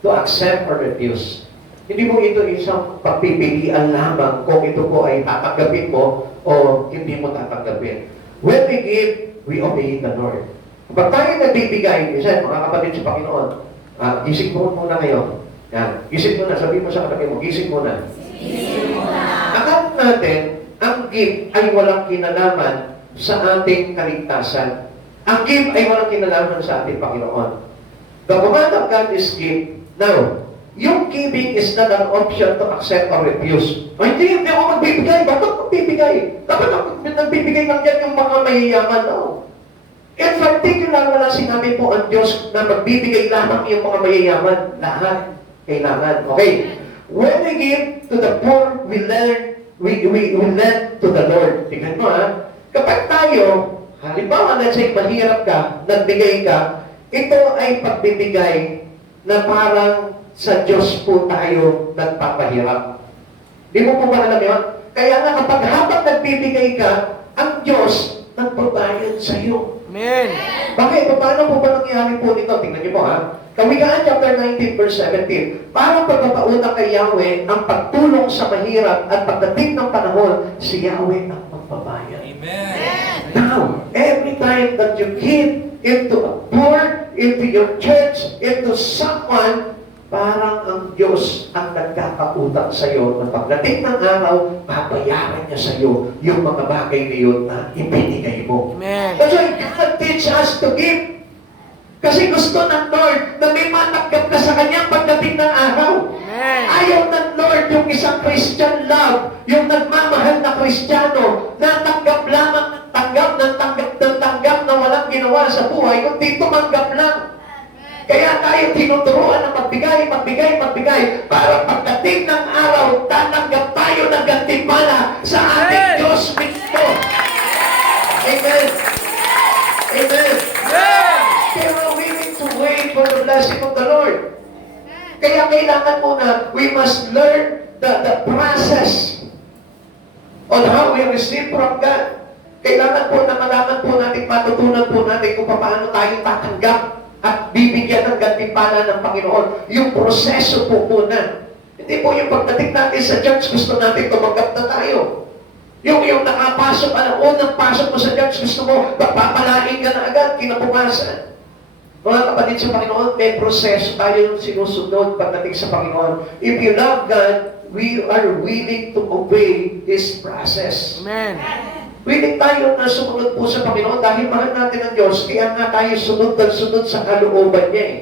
to accept or refuse. Hindi mo ito isang pagpipilian lamang kung ito po ay tatanggapin mo o hindi mo tatanggapin. When we give, we obey the Lord. Kapag tayo nagbibigay, isa, mga kapatid sa Panginoon, gising mo muna kayo. Yan. Gising mo na. Sabi mo sa katabi mo, gising mo na. Akala natin, ang give ay walang kinalaman sa ating kaligtasan. Ang give ay walang kinalaman sa ating Panginoon. The command of God is give. Now, yung giving is not an option to accept or refuse. O hindi ako magbibigay. Bakit magbibigay? Dapat nagbibigay lang yan yung mga mayayaman. No. In particular, wala sinabi po ang Diyos na magbibigay lamang yung mga mayayaman. Lahat kailangan. Okay. When we give to the poor, we lend to the Lord. Tingnan mo ha. Kapag tayo, halimbawa, let's say, mahirap ka, nagbigay ka, ito ay pagbibigay na parang sa Diyos po tayo nagpapahirap. Di mo po ba alam yun? Kaya nga kapag habang nagbibigay ka, ang Diyos nagbabayad sa iyo. Amen. Bakit? Paano po ba nangyari po dito? Tingnan niyo po ha. Kawikaan chapter 19 verse 17. Parang pagpapauna kay Yahweh ang pagtulong sa mahirap at pagdating ng panahon, si Yahweh ang magbabayad. Amen. Now, every time that you give into a poor, into your church, into someone, parang ang Diyos ang nagkakautang sa iyo na pagdating ng araw, babayaran niya sa iyo yung mga bagay na yun na ibinigay mo. Amen. That's why God teach us to give. Kasi gusto ng Lord na may matanggap ka sa Kanya pagdating ng araw. Amen. Ayaw ng Lord yung isang Christian love, yung nagmamahal na Kristiyano, na tanggap lamang, tanggap na walang ginawa sa buhay, kundi tumanggap lang. Kaya tayo tinuturuan na magbigay, para pagdating ng araw, tatanggap tayo ng gantimpala sa ating Diyos mismo. Amen. Amen. Pero we need to wait for the blessing of the Lord. Kaya kailangan muna, we must learn the process on how we receive from God. Kailangan po na malaman po natin, matutunan po natin kung paano tayo tatanggap at bibigyan ng gantimpala ng Panginoon. Yung proseso po muna. Hindi po yung pagdating natin sa church, gusto natin tumanggap na tayo. Yung nakapasok, unang pasok mo sa church, gusto mo, magpapalain ka na agad, kinabukasan. Mga kapatid sa Panginoon, may proseso tayo sinusunod pagdating sa Panginoon. If you love God, we are willing to obey His process. Amen. Willing tayo na sumunod po sa Panginoon dahil mahal natin ang Diyos, kaya nga tayo sunod sa kalooban niya eh.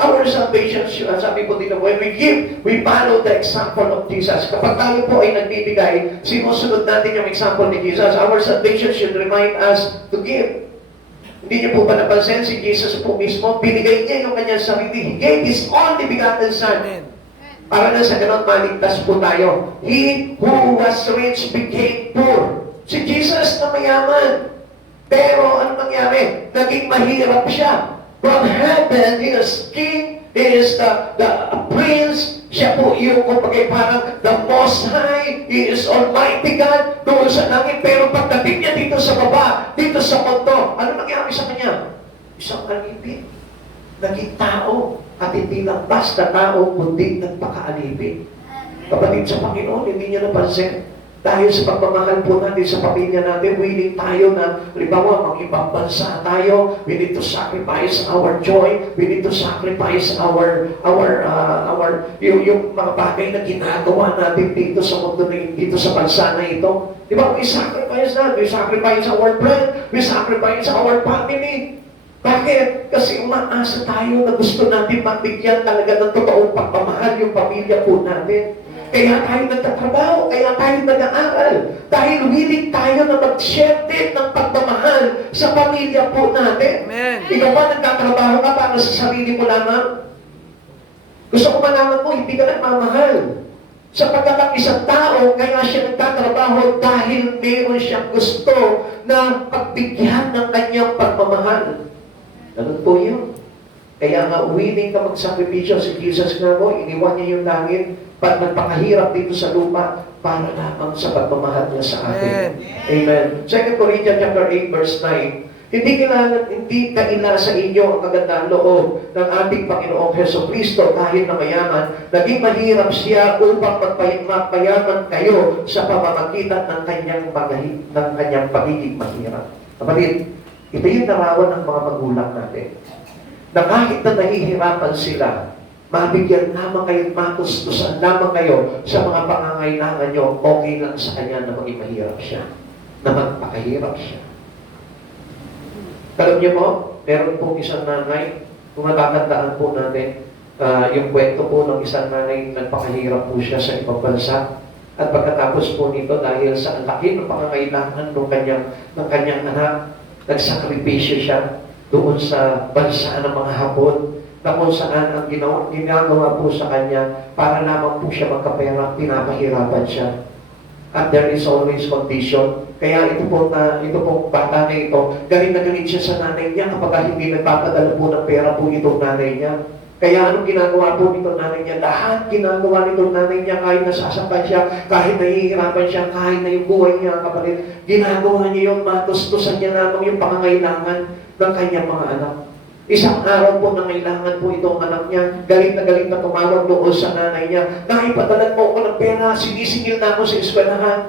Our salvation, sabi po dito, when we give, we follow the example of Jesus. Kapag tayo po ay nagbibigay, sinusunod natin yung example ni Jesus. Our salvation should remind us to give. Hindi niyo po ba napansin, si Jesus po mismo, binigay niya yung kanyang sarili. He gave His only begotten Son. Amen. Para na sa ganon, maligtas po tayo. He who was rich became poor. Si Jesus na mayaman. Pero ano nangyari? Naging mahirap siya. From heaven, he is king, he is the prince. Siya po yung kumbaga parang the most high, he is almighty God doon sa langit. Pero pagdating niya dito sa baba, dito sa mundo, ano nangyari sa kanya? Isang alipin. Naging tao. At hindi lang basta tao, kundi nagpakaalipin. Kapatid sa Panginoon, hindi niya napansin. Dahil sa pagmamahal po natin sa pamilya natin, willing tayo na, halimbawa, mag-ibang bansa tayo, we need to sacrifice our joy, we need to sacrifice yung mga bagay na ginagawa natin dito sa mundo na dito sa bansa na ito. Di ba? We sacrifice that. We sacrifice our friend, we sacrifice our family. Bakit? Kasi umaasa tayo na gusto natin mabigyan talaga ng totoong pagmamahal yung pamilya po natin. Kaya tayo nagtatrabaho, kaya tayo nag-aaral. Dahil willing tayo na mag-share din ng pagmamahal sa pamilya po natin. Amen. Ikaw ba nagtatrabaho ka para sa sarili mo lamang? Gusto ko malaman mo, hindi ka nagmamahal. Sapagkat ang isang tao, kaya siya nagtatrabaho dahil meron siyang gusto na pagbigyan ng kanyang pagmamahal. Ganun po yun. Kaya nga, willing ka magsakripisyo si Jesus nga mo, iniwan niya yung langit, pag nagpakahirap dito sa lupa, para lamang sa pagmamahal niya sa atin. Amen. 2 Corinthians chapter 8, verse 9. Hindi kaila sa inyo ang kagandang loob ng ating Panginoong Jesucristo kahit na mayaman, naging mahirap siya upang magpayaman kayo sa pamamagitan ng kanyang pagiging mahirap. Kapatid, ito yung narawan ng mga magulang natin. Na kahit na nahihirapan sila, mabigyan lamang kayo, matustusan lamang kayo sa mga pangangailangan nyo, okay lang sa kanya na maging mahirap siya. Na magpakahirap siya. Alam niyo po, meron pong isang nanay, kung natatandaan po natin, yung kwento po ng isang nanay, nagpakahirap po siya sa ibang bansa. At pagkatapos po nito, dahil sa laki ng pangangailangan ng kanyang anak, nagsakripisyo siya doon sa bansa ng mga Hapon, na kung saan ang ginagawa po sa kanya para lamang po siya magkapera, pinapahirapan siya. At there is always condition. Kaya ito po bata na ito, galing na galing siya sa nanay niya kapag hindi nagpapadala po ng pera po itong nanay niya. Kaya anong ginagawa po nito nanay niya? Lahat ginagawa nito nanay niya kahit nasasaktan siya, kahit nahihirapan siya, kahit na yung buhay niya, kapatid, ginagawa niya yung matustusan niya lamang yung pangangailangan ng kanyang mga anak. Isang araw po nangailangan po itong anak niya, galing na tumawag doon sa nanay niya, naipadalan mo ako ng pera, sinisingil na ako sa eskwelahan.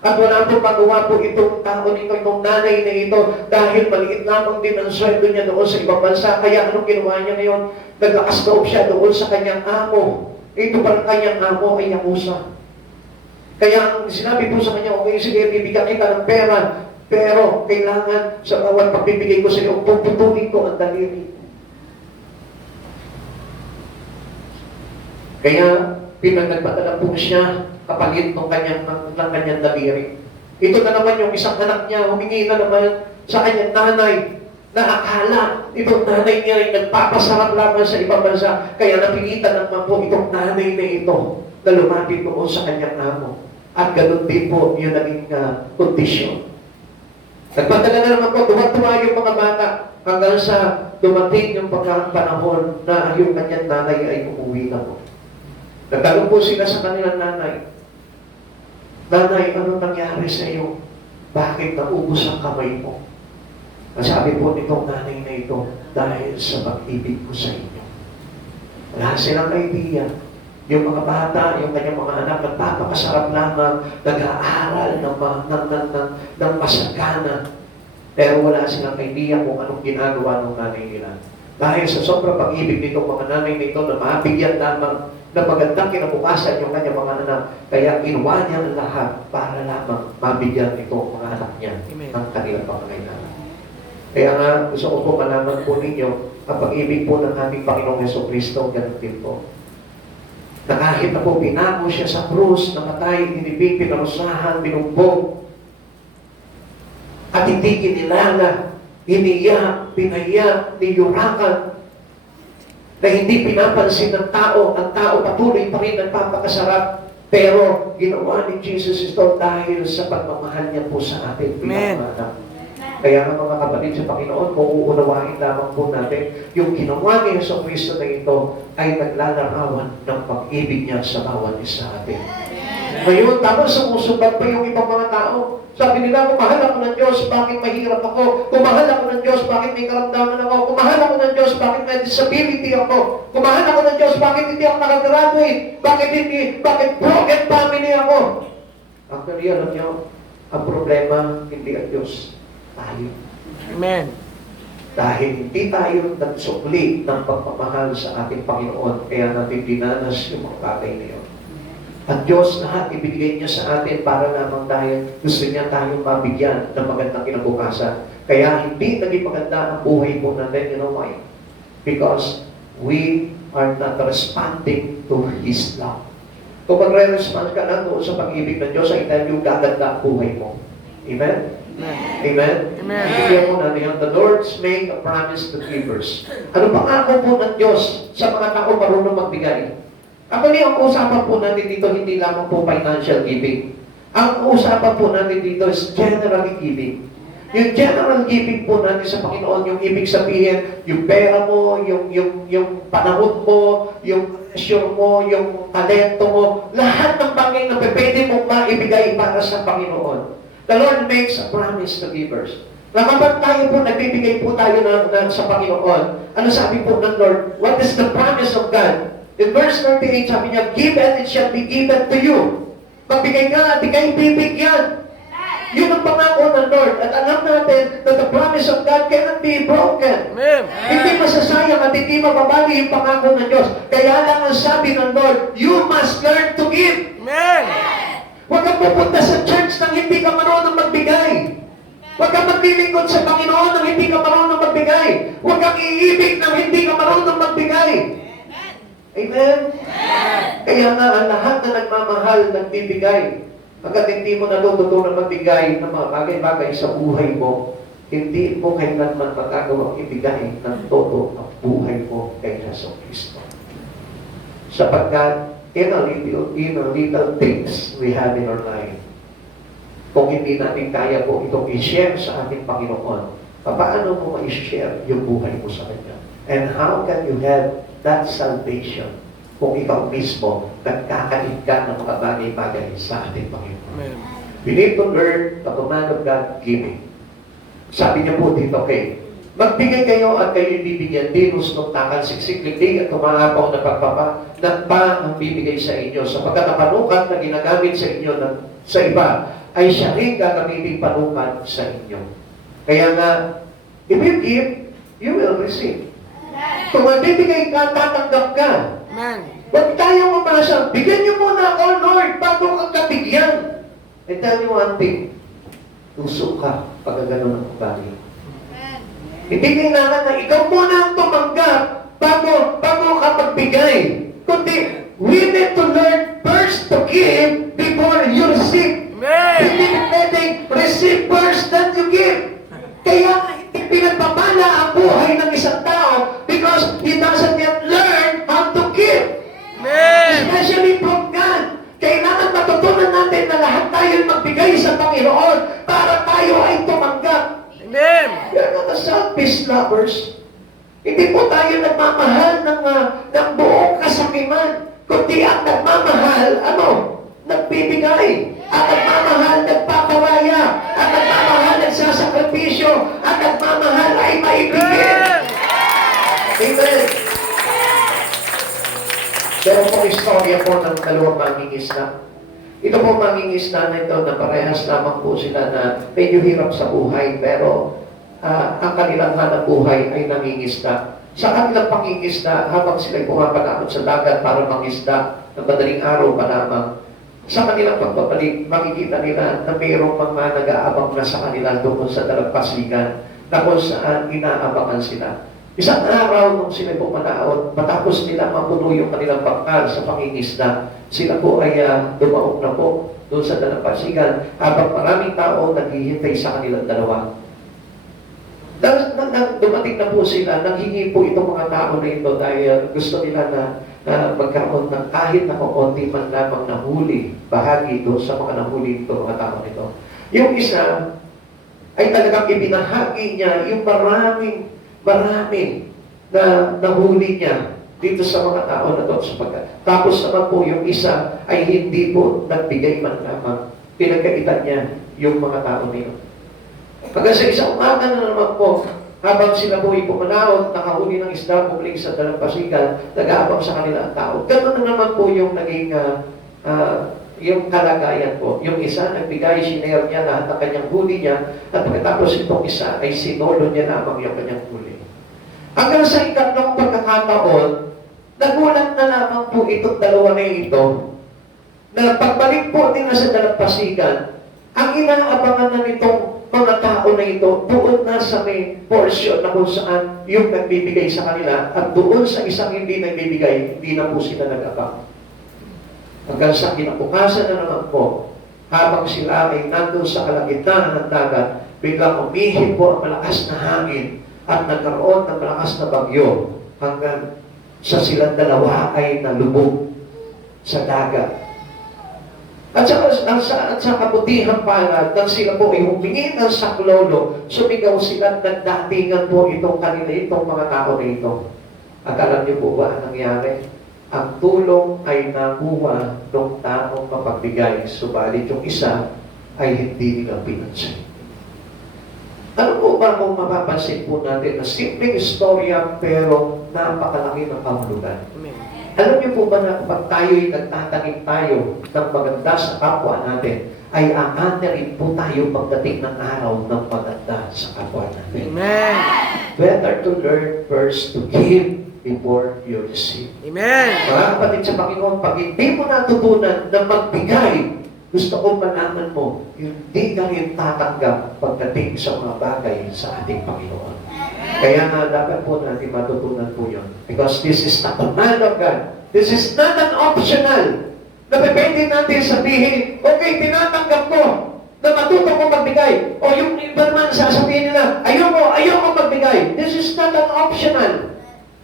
At wala pong magawa po itong tao nito, itong nanay na ito, dahil maliit lamang din ang sweldo niya doon sa ibang bansa. Kaya anong ginawa niya ngayon? Naglakas loob siya doon sa kanyang amo. Ito parang kanyang amo ay Yakuza. Kaya sinabi po sa kanya, okay, sige, bibigyan kita ng pera, pero kailangan sa bawat pagbibigay ko sa iyo, puputulin ko ang daliri. Kaya pinagpadala po siya kapalit ng kanyang daliri. Ito na naman yung isang anak niya, humingi na naman sa kanyang nanay, na akala itong nanay niya ay nagpapasarap lamang sa ibang bansa, kaya napilitan naman po itong nanay na ito na lumapit doon sa kanyang amo. At ganun din po yung naging kondisyon. Nagpadala na naman po, tuwa-tuwa yung mga bata hanggang sa dumating yung panahon na yung kanyang nanay ay uuwi na po. Nagtanong po sila sa kanilang nanay, Nanay, ano nangyari sa iyo? Bakit naubos ang kamay mo? Ang sabi po nitong nanay na ito, dahil sa pag-ibig ko sa inyo. Wala silang idea. Yung mga bata, yung kanyang mga anak, nagpapakasarap lamang, nag-aaral ng masagana. Pero wala silang idea kung anong ginagawa ng nanay nila. Dahil sa sobrang pag-ibig nitong mga nanay nito na mabigyan lamang na magandang kinabukasan yung kanyang mga anak, kaya ginawa niya ang lahat para lamang mabigyan itong mga anak niya ng kanilang pangangailangan. Kaya nga, gusto ko po malaman po ninyo ang pag-ibig po ng aming Panginoong Jesucristo, ganun din po. Na kahit na po pinako siya sa krus, namatay, inibig, pinarusahan, binugbog, at hindi kinilala, hiniya, pinaya, niyurakan, na hindi pinapansin ng tao, ang tao patuloy pa rin nagpapakasarap, pero ginawa ni Jesus ito dahil sa pagmamahal niya po sa atin bilang mga anak. Kaya nga mga kapatid sa Panginoon, kung uunawain lamang po natin, yung ginawa ni Yesu Cristo na ito ay naglalarawan ng pag-ibig niya sa bawat isa atin. Ngayon, tapos sumusubat pa yung ibang mga tao. Sabi nila, kung mahal ako ng Diyos, bakit mahirap ako? Kung mahal ako ng Diyos, bakit may karamdaman ako? Kung mahal ako ng Diyos, bakit may disability ako? Kung mahal ako ng Diyos, bakit hindi ako nakagraduate? Bakit broken family ako? Actually, alam niyo, ang problema, hindi ang Diyos. Tayo. Amen. Dahil hindi tayo nagsukli ng pagpapahal sa ating Panginoon, kaya natin dinanas yung mga bagay na yun. At Diyos lahat ibigay niya sa atin para lamang dahil gusto niya tayong mabigyan ng magandang kinabukasan. Kaya hindi naging maganda ang buhay po natin. You know why? Because we are not responding to His love. Kung magre-respond ka lang doon sa pag-ibig ng Diyos, ay tayo yung gaganda ang buhay mo. Amen? Amen? Amen. Bigyan mo natin yan. The Lord's make a promise to givers. Ano pangako po ng Diyos sa mga tao marunong magbigay? Actually, ang usapan po natin dito, hindi lamang po financial giving. Ang usapan po natin dito is generally giving. Yung general giving po natin sa Panginoon, yung ibig sabihin, yung pera mo, yung panahon mo, yung sure mo, yung talento mo, lahat ng bagay na pwede mong maibigay para sa Panginoon. The Lord makes a promise to givers. Na kapag tayo po, nagbibigay po tayo sa Panginoon, ano sabi po ng Lord? What is the promise of God? In verse 38, sabi niya, give and it shall be given to you. Magbigay ka at ikay bibigyan. Yun ang pangako ng Lord. At alam natin that the promise of God cannot be broken. Amen. Hindi masasayang at hindi mababali yung pangako ng Diyos. Kaya lang ang sabi ng Lord, you must learn to give. Amen. Huwag kang pupunta sa church nang hindi ka marunong magbigay. Huwag kang maglilingkod sa Panginoon nang hindi ka marunong magbigay. Huwag kang iibig nang hindi ka marunong magbigay. Amen? Kaya nga, ang lahat na nagmamahal, nagbibigay. Hanggat hindi mo natututunan magbigay ng mga bagay-bagay sa buhay mo, hindi mo kailanman magagawang ibigay ng todo ang buhay mo kay Yesu Cristo. Sapagkat, in a little things we have in our life, kung hindi natin kaya po itong i-share sa ating Panginoon, paano mo ma-share yung buhay mo sa Kanya? And how can you have that salvation kung ikaw mismo nagkakalit ka ng mga bagay-bagay sa ating Panginoon? Amen. We need to learn the command of God giving. Sabi niya po dito, okay, magbigay kayo at kayo bibigyan, dinos ng takal, siksik, liglig at tumahapaw na pagpapa, na pa ang bibigay sa inyo, sapagkat ang panukat na ginagamit sa inyo sa iba, ay siya rin gagamitin panukat sa inyo. Kaya nga, if you give, you will receive. Kung magbibigay ka, tatanggap ka. Amen. Huwag tayo umasa, bigyan niyo muna ako, Lord, bago kang kabigyan. And tell you one thing, tuso ka pag gano'n ang bagay. Hindi kailangan na ikaw muna ang tumanggap bago ka magbigay. Kundi, we need to learn first to give before you receive. Amen. Hindi pwedeng receive first then you give. Kaya hindi pinagpapala ang buhay ng isang tao because he doesn't yet learn how to give. Amen. Especially from God. Kailangan matutunan natin na lahat tayo magbigay sa Panginoon para tayo ay tumanggap. Amen. We are not selfish lovers. Hindi po tayo nagmamahal ng buong kasakiman. Kundi ang nagmamahal, nagbibigay. Ang nagmamahal, nagpaparaya. Ang nagmamahal, nagsasakripisyo. Ang nagmamahal ay maibigay. Amen. Pero po istorya po ng dalawang mangingisda. Ito po mangingisda na ito na parehas lamang po sila na medyo hirap sa buhay, pero ang kanilang hanap buhay ay nangingisda. Sa kanilang pangingisda, habang sila'y pumapalaot sa dagat para mangisda ng madaling araw pa lamang, sa kanilang pagpapalik, makikita nila na mayroong mga nag-aabang na sa kanila doon sa dalampasigan na kung saan inaabangan sila. Isang araw nung sila pumalaot, matapos nila mapuno yung kanilang pangkal sa pangingisda, sila po ay dumaok na po doon sa dalampasigan habang maraming tao naghihintay sa kanilang dalawa. Dumating na po sila, nanghingi po itong mga tao na ito dahil gusto nila na magkaroon ng kahit na konti man lamang na huli, bahagi doon sa mga nahuli ito, mga tao nito. Yung isa ay talagang ibinahagi niya yung maraming na nahuli niya dito sa mga tao na doon. Tapos naman po yung isa ay hindi po nagbigay man lamang. Pinagkaitan niya yung mga tao nito. Hanggang sa isang umaga na naman po, habang sila po ay pumanahon, nakahuli ng isda, bumalik sa dalampasigan, nag-aabang sa kanila ang tao. Ganun na naman po yung naging yung kalagayan po. Yung isa, nagbigay, sinare niya lahat ng kanyang huli niya, at pagkatapos itong isa ay sinolo niya lamang yung kanyang huli. Hanggang sa ikatlong pagkakataon, nagulat na lamang po itong dalawa na ito, na pagbalik po nila sa dalampasigan, ang inaabangan na nitong mga tao na ito, doon na sa may portion na kung saan yung nagbibigay sa kanila, at doon sa isang hindi nagbibigay, hindi na po sila nag-abang. Hanggang sa kinabukasan na naman po, habang sila ay nandun sa kalagitnaan ng dagat, biglang umihip po ang malakas na hangin at nagkaroon ng malakas na bagyo hanggang sa silang dalawa ay nalubog sa dagat. At sa kabutihang palad, nang sila po ay humingi ng saklolo, sumigaw sila at nagdatingan po itong mga tao na ito. At alam niyo po ba ang nangyari? Ang tulong ay nakuha ng taong mapagbigay, subalit yung isa ay hindi nila pinansin. Ano po ba kung mapapansin po natin na simpleng istorya pero napakalaki ng kahulugan? Alam niyo po ba na kapag tayo'y nagtatanim tayo ng maganda sa kapwa natin, ay aante rin po tayo pagdating ng araw ng maganda sa kapwa natin. Amen. Better to learn first to give before you receive. Amen. Mga kapatid sa Panginoon, pag hindi mo natutunan na magbigay, gusto kong malaman mo, hindi ka rin tatanggap pagdating sa mga bagay sa ating Panginoon. Kaya nga dapat po natin matutunan po yun. Because this is not a command of God. This is not an optional. Na pwede natin sabihin, okay, tinatanggap ko na matuto ko magbigay. O yung iba naman sasabihin nila, ayoko magbigay. This is not an optional.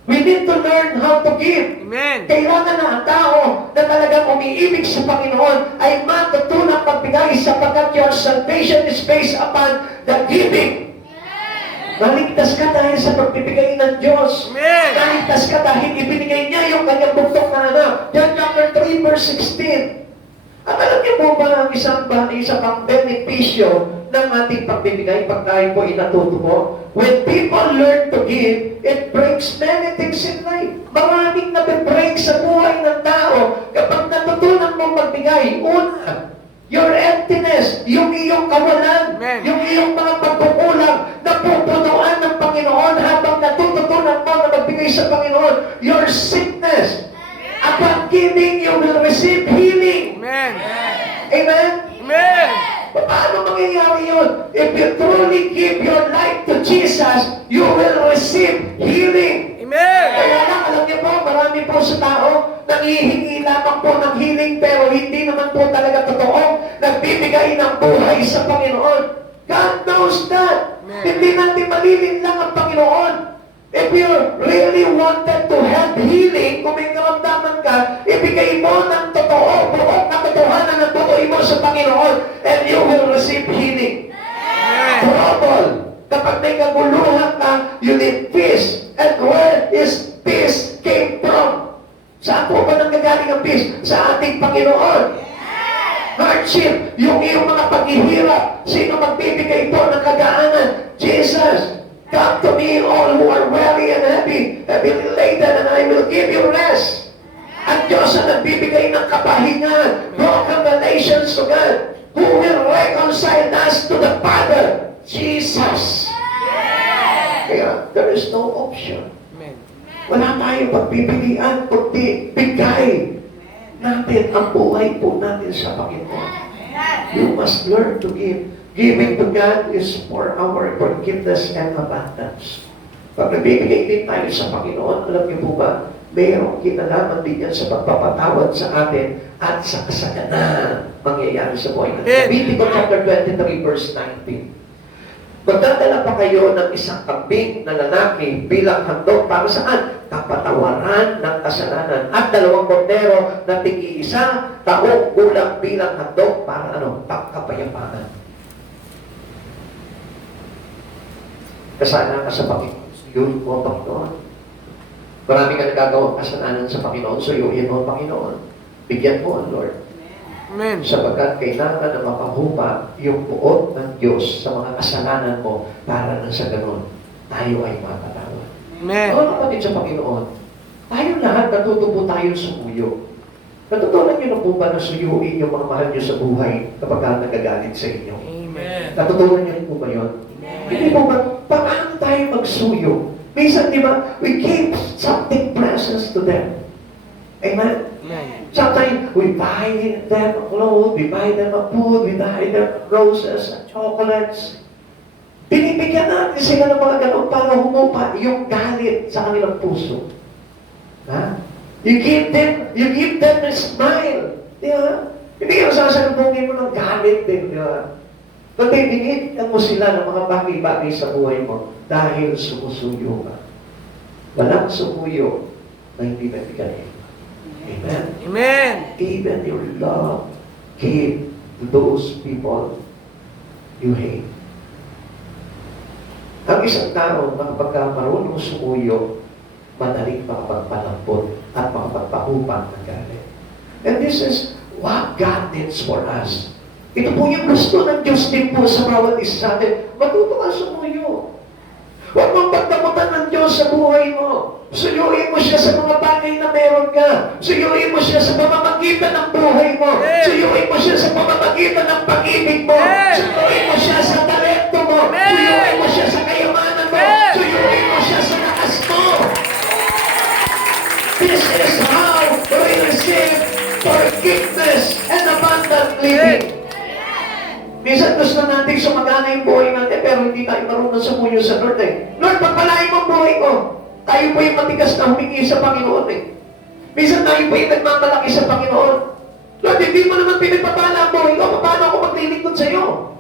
We need to learn how to give. Amen. Kailangan na ang tao na talagang umiibig sa Panginoon ay matutunang magbigay sapagkat your salvation is based upon the giving. Naligtas ka dahil sa pagbibigay ng Diyos. Amen. Naligtas ka dahil ibinigay niya yung kanyang bugtong na anak. John chapter 3 verse 16. At alam niyo po ba ang isa pang benepisyo ng ating pagbibigay pag tayo po inatuto mo? When people learn to give, it breaks many things in life. Maraming nabe-break sa buhay ng tao kapag natutunan mong magbigay. Una, your emptiness, yung iyong kawalan, Amen. yung iyong mga pagkukulang, napupunuan ng Panginoon habang natututunan mo na magbigay sa Panginoon. Your sickness, upon giving, you will receive healing. Amen. Amen? Amen. Paano mangyayari yun? If you truly give your life to Jesus, you will receive healing. Amen. Kaya lang, alam niyo po, marami po sa tao nangihingi lamang po ng healing pero hindi naman po talaga totoo nagbibigay ng buhay sa Panginoon. God knows that. Amen. Hindi natin malilin lang ang Panginoon. If you really wanted to have healing, kung may karamdaman ka, ibigay mo ng totoo, buong katotohanan ng buhay mo sa Panginoon, and you will receive healing. Amen. Trouble. Kapag may kaguluhan ka, you need peace. And where is peace came from? Saan po ba nanggagaling ang peace? Sa ating Panginoon. Hardship, yung iyong mga paghihirap. Sino magbibigay ito ng kagaanan? Jesus. Come to me, all who are weary and heavy laden, and I will give you rest. Ang Diyos ang nagbibigay ng kapahingan, broken relations to God, who will reconcile us to the Father, Jesus. Kaya, there is no option. Amen. Wala tayong pagpipilian, kundi bigay natin ang buhay po natin sa Panginoon. You must learn to give. Giving to God is for our forgiveness and abundance. Pag nagbibigay din tayo sa Panginoon, alam niyo po ba, mayroong kinalaman din yan sa pagpapatawad sa atin at sa kasaganan mangyayari sa buhay natin. Leviticus chapter 23 verse 19. Magdadala pa kayo ng isang kambing na lalaki bilang handog para saan? Kapatawaran ng kasalanan. At 2 kordero na tig-iisa, taong gulang bilang handog para pagkapayapaan. Kasalanan ka sa Panginoon. Suyuin mo ang Panginoon. Marami ka nagagawang kasalanan sa Panginoon. Suyuin mo ang Panginoon. Bigyan mo ang Lord. Amen. Sapagkat kailangan na makahupa yung buod ng Diyos sa mga kasalanan mo para na sa ganun, tayo ay mapatawad. Amen. Mga kapatid sa Panginoon, tayo lahat natutupo tayo sumuyo. Natutunan niyo na po ba na suyuin yung mga mahal niyo sa buhay kapag nagagalit sa inyo? Amen. Natutunan niyo po ba yun? Hindi po ba, paano tayo magsuyo? Minsan, di ba, we give something precious to them. Amen? Amen. Sometimes we buy them clothes, we buy them a food, we buy them roses and chocolates. Binibigyan natin sila ng mga ganun para humupa yung galit sa kanilang puso. Ha? You give them a smile. Di ba? Hindi ka sasalubungin mo ng galit din, di ba? Kundi binigyan mo sila ng mga bagay-bagay sa buhay mo dahil sumusuyo ka. Walang sumuyo na hindi nabigay. Amen. Amen. Even your love give to those people you hate. Ang isang tao na kapag marunong sumuyo, madaling makapagpalambot at makapagpahupan ng galit. And this is what God needs for us. Ito po yung gusto ng Diyos din po sa bawat isa sa atin. Matuto ka sumuyo. Huwag mong pagdamutan ng Diyos sa buhay mo. Suyuin mo siya sa mga bagay na meron ka. Suyuin mo siya sa pamamagitan ng buhay mo. Suyuin mo siya sa pamamagitan ng pag-ibig mo. Suyuin mo siya sa talento mo. Suyuin mo siya sa kayamanan mo. Suyuin mo siya sa lakas mo. This is how we receive forgiveness and abundant living. Minsan gusto natin sumagana yung buhay natin, pero hindi tayo marunong sumuyo sa Lord eh. Lord, pagpalain mo ang buhay ko. Tayo po yung matigas na humingi sa Panginoon eh. Minsan tayo po yung nagmamalaki sa Panginoon. Lord, hindi mo naman pinagpapala ang buhay ko. Paano ako maglilingkod sa iyo?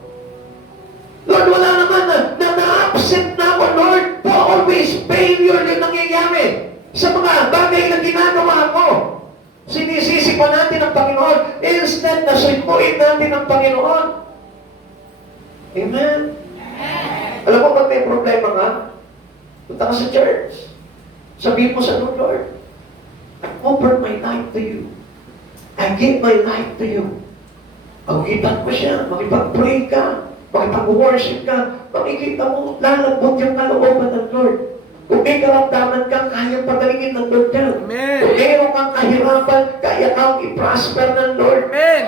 Lord, wala naman na-absent na ako, Lord. Always failure yung nangyayari sa mga bagay na ginagawa ko. Sinisisi pa natin ang Panginoon. Instead na suyuin natin ang Panginoon. Amen. Alam mo, pag may problema ka, punta ka sa church. Sabihin mo sa Lord, I offer my life to you. I give my life to you. Pagitan mo siya, makipag-pray ka, makipag-worship ka, makikita mo, lalabot yung kalooban ng Lord. Kung may karamdaman ka, kaya pagalingin ng Lord yan. Amen. Kung meron kang kahirapan, kaya kang i-prosper ng Lord. Amen.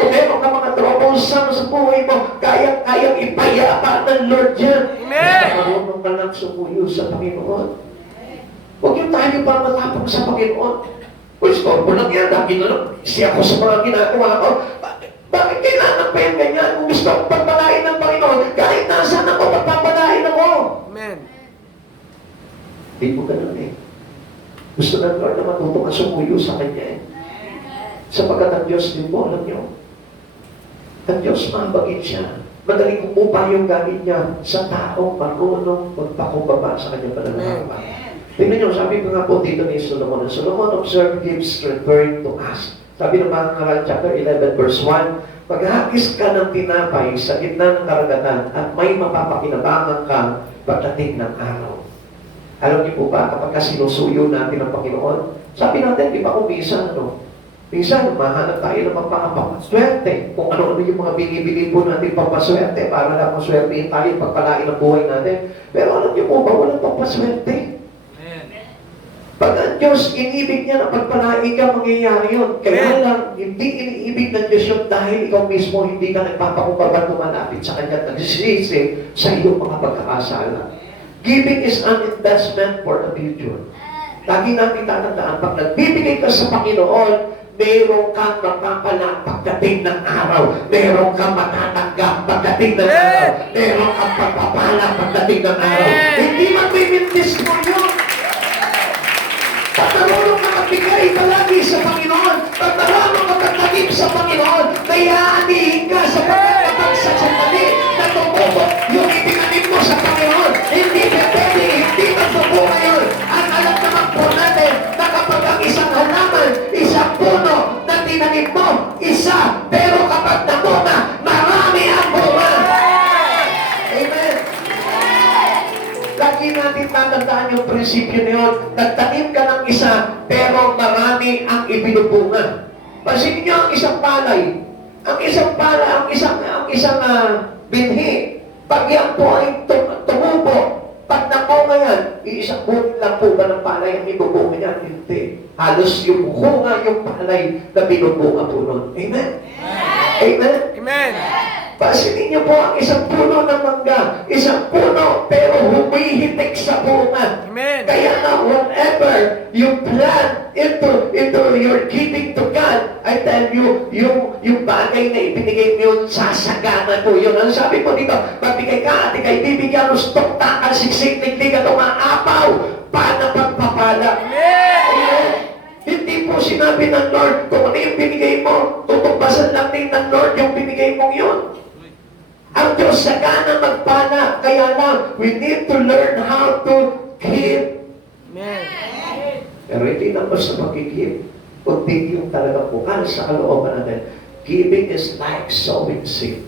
Kung meron kang mga troubles sa buhay mo, kaya ipayapa ng Lord yan. Amen. Basta marunong ka lang sumuyo sa Panginoon. Huwag yung tayo pa matapang sa Panginoon. Kung istorbo lang yan, lagi na lang, siya ko sa mga ginagawa ko. Bakit kailangan pa yung ganyan? Kung gusto kong pagpalain ng Panginoon, kahit nasaan ako, pagpapalain ako. Amen. Hindi po ganun eh. Gusto ng Lord na matuto ka sumuyo sa Kanya eh. Sapagkat ang Diyos din po, alam niyo, ang Diyos mabagin siya. Madaling umupa yung gamit niya sa taong marunong magpakumbaba sa kanyang pananampalataya. Tingnan niyo, sabi ko nga po dito ni Solomon, Solomon observed gifts referring to us. Sabi ng mga Ngaral chapter 11 verse 1, paghahakis ka ng tinapay sa gitna ng karagatan at may mapapakinabangan ka pagdating ng araw. Alam niyo po ba, kapag sinusuyo natin ang Panginoon, sabi natin, di ba kung minsan, mahanap tayo ng magpapaswerte. Kung ano-ano yung mga binibili po natin pampaswerte para lang maswertein tayo pagpalain ang buhay natin. Pero alam niyo po ba, walang pampaswerte. Pag ang Diyos, inibig niya na pagpalain ka, mangyayari yun. Kaya lang, hindi iniibig ng Diyos yun dahil ikaw mismo hindi ka nagpapakumbaba tumalapit sa Kanya at nagsisisi sa iyong mga pagkakasala. Giving is an investment for the future. Lagi natin tatandaan, pag nagbibigay ka sa Panginoon, meron kang mapapala pagdating ng araw. Meron kang matatanggap pagdating ng araw. Meron kang pagpapala pagdating ng araw. Hindi magbimintis mo yun. Pagkarunong ka magbigay palagi sa Pagkakataon, pagkarunong ka magtagim sa Panginoon, kaya anihin ka sa pagkakataon sa sandali na tumubo yung itinanim pero marami ang ibinubunga. Pansin niyo ang isang palay. Ang isang binhi. Pag yan po ay tumubo, pag napunga yan, iisang buwan lang po ba ng palay ang ibubunga niyan? Hindi. Halos yung bunga yung palay na binubunga po nun. Amen? Amen? Amen. Pansinin niyo po ang isang puno ng mangga, isang puno pero humihitik sa bunga. Amen. Kaya na whatever you plant into your giving to God, I tell you, yung bagay na ibinigay mo yun, sasagana po yun. Ano sabi po dito? Magbigay ka at ikay bibigyan mo stok takal, siksik, nigdigan, umaapaw, paano pagpapala? Amen. Hindi po sinabi ng Lord, kung ano yung binigay mo, tutupasan lang din ng Lord yung binigay mong yun. Ang Diyos sagana magpala, kaya lang, we need to learn how to give. Amen. Pero hindi na basta mag-give, kundi yung talaga bukal sa kalooban natin. Giving is like sowing seed.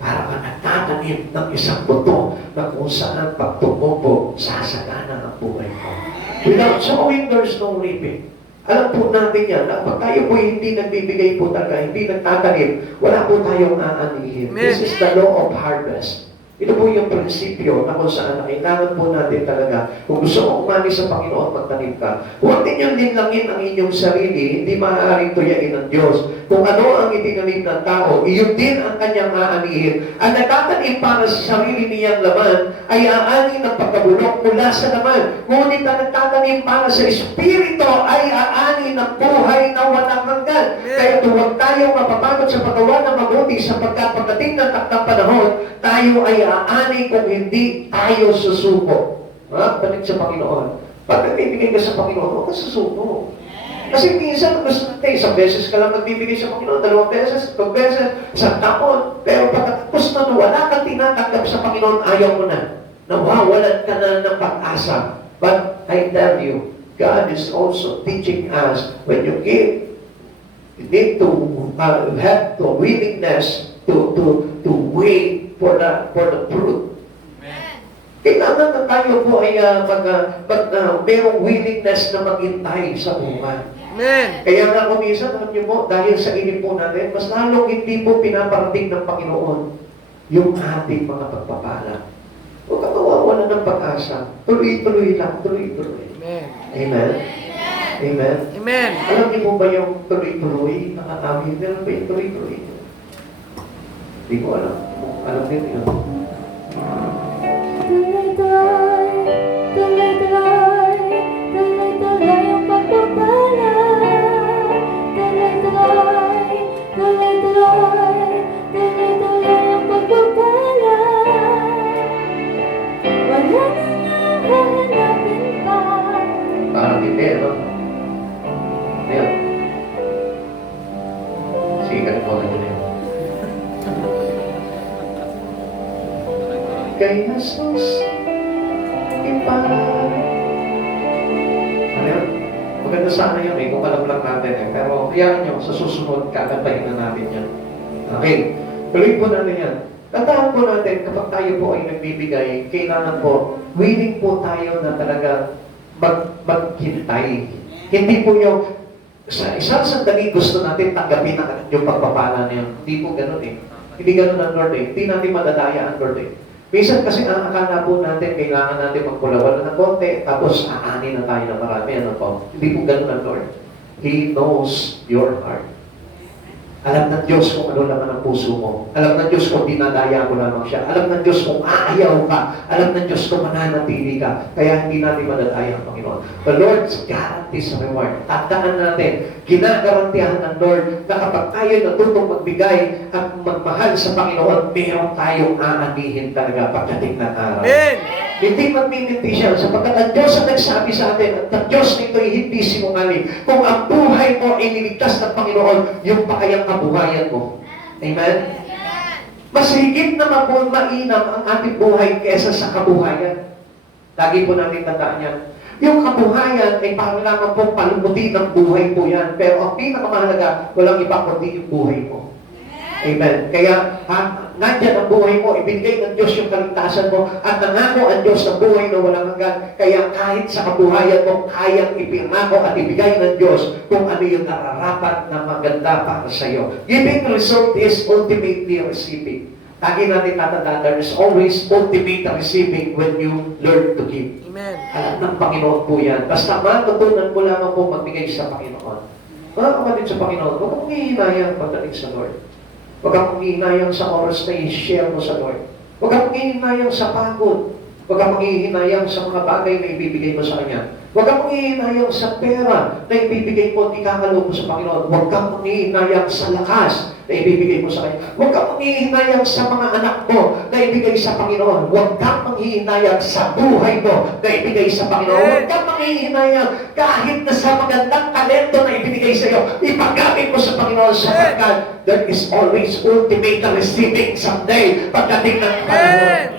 Para ka nagtatanim ng isang buto na kung saan pag tumubo, sasagana ang buhay mo. Without sowing, there's no reaping. Alam po natin yan, na pag tayo po hindi nagbibigay po talaga, hindi nagtatanim, wala po tayong aanihin. This is the law of harvest. Ito po yung prinsipyo na kung saan kailangan po natin talaga, kung gusto mo umani sa Panginoon, magtanim ka. Huwag ninyong linlangin ang inyong sarili, hindi maaaring tuyain ng Diyos. Kung ano ang itinanim ng tao, iyon din ang kanyang aanihin. Ang nagtatanim para sa sarili niyang laman, ay aani ng pagkabulok mula sa laman. Ngunit ang nagtatanim para sa Espiritu, ay aani ng buhay na walang hanggan. Kaya huwag tayong mapapagod sa paggawa ng mabuti sapagkat pagdating ng takdang panahon, tayo ay aani kung hindi tayo susuko. Balik sa Panginoon. Pag nagbibigay ka sa Panginoon, huwag ka susuko. Kasi minsan, gusto natin, isang beses ka lang nagbibigay sa Panginoon, 2 beses, 3 beses, 1 taon. Pero pagkatapos na wala kang tinatanggap sa Panginoon, ayaw mo na. Nawawalan ka na ng pag-asa. But I tell you, God is also teaching us, when you give, you need to have the willingness to wait for the fruit. Kailangan na tayo po ay merong willingness na maghintay sa buwan. Amen. Kaya nga kuminsan, alam niyo po, dahil sa inip po natin, mas lalong hindi po pinaparating ng Panginoon yung ating mga pagpapala. Huwag ka mawawala ng pag-asa. Tuloy-tuloy lang, tuloy-tuloy. Amen. Amen? Amen? Amen. Alam niyo po ba yung tuloy-tuloy? Nakakawin, meron ba yung tuloy-tuloy? Hindi ko alam. Alam niyo yun. Tuloy-tuloy, tuloy-tuloy, tuloy-tuloy ang pagpapala. Tuloy-tuloy, tuloy-tuloy, tuloy-tuloy ang pagpapala. Wala na nang hahanapin pa. Parang hindi, ano? Ayan. Sige, kalimutan nyo na yun. Kay Jesus, ano yun? Maganda sana yun kung alam lang natin Pero kaya nyo, sa susunod, kakabahin na natin yan. Okay, tuloy po natin yan. Tandaan po natin, kapag tayo po ay nagbibigay, kailangan po, willing po tayo na talaga maghintay. Hindi po yung, sa isang sandali gusto natin tanggapin yung pagpapala niya. Hindi po ganun Hindi ganun ang Lord Hindi natin madadaya ang Lord Minsan kasi ang akala po natin, kailangan natin magpulawan ng konti, tapos aani na tayo na marami. Ano po? Hindi po ganun ang Lord. He knows your heart. Alam ng Diyos kung ano naman ang puso mo. Alam ng Diyos kung dinadaya mo lamang siya. Alam ng Diyos kung aayaw ka. Alam ng Diyos kung mananatili ka. Kaya hindi natin madadaya ang Panginoon. The Lord guarantees a reward. Tandaan natin, ginagarantiyahan ng Lord na kapag tayo natutong magbigay at magmahal sa Panginoon, meron tayong aanihin talaga pagdating ng araw. Amen. Hindi magmiminti siya sapagkat ang Diyos ang nagsabi sa atin at ang Diyos nito ay hindi sinungaling. Kung ang buhay mo ay niligtas ng Panginoon, yung pa kayang kabuhayan mo. Amen? Mas higit na mainam ang ating buhay kesa sa kabuhayan. Lagi po natin tandaan yan. Yung kabuhayan ay parang lamang po palumutin ng buhay po yan. Pero ang pinakamahalaga, walang iba kundi yung buhay mo. Amen. Kaya, nandyan ang buhay mo, ibigay ng Diyos yung kaligtasan mo, at nangako ang Diyos ng buhay na walang hanggan. Kaya kahit sa kabuhayan mo, kayang ipinako at ibigay ng Diyos kung ano yung nararapat na maganda para sa iyo. Giving result is ultimately receiving. Lagi natin tatandaan, there is always ultimate receiving when you learn to give. Amen. Alam ng Panginoon po yan. Basta matutunan mo lamang po magbigay sa Panginoon. Mga kapatid sa Panginoon, huwag kang hihinayang pagdating sa Lord. Huwag kang hihinayang sa oras na i-share mo sa Lord. Huwag kang hihinayang sa pagod. Huwag kang hihinayang sa mga bagay na ibibigay mo sa Kanya. Huwag kang hihinayang sa pera na ibibigay mo at ikakalo mo sa Panginoon. Huwag kang hihinayang sa lakas na ibibigay mo sa Kanya. Huwag kang manghihinayang sa mga anak mo na ibigay sa Panginoon. Huwag kang manghihinayang sa buhay mo na ibigay sa Panginoon. Huwag kang manghihinayang kahit na sa magandang talento na ibigay sa iyo. Ipagamit mo sa Panginoon sapagkat there is always ultimate receiving someday pagdating ng panahon.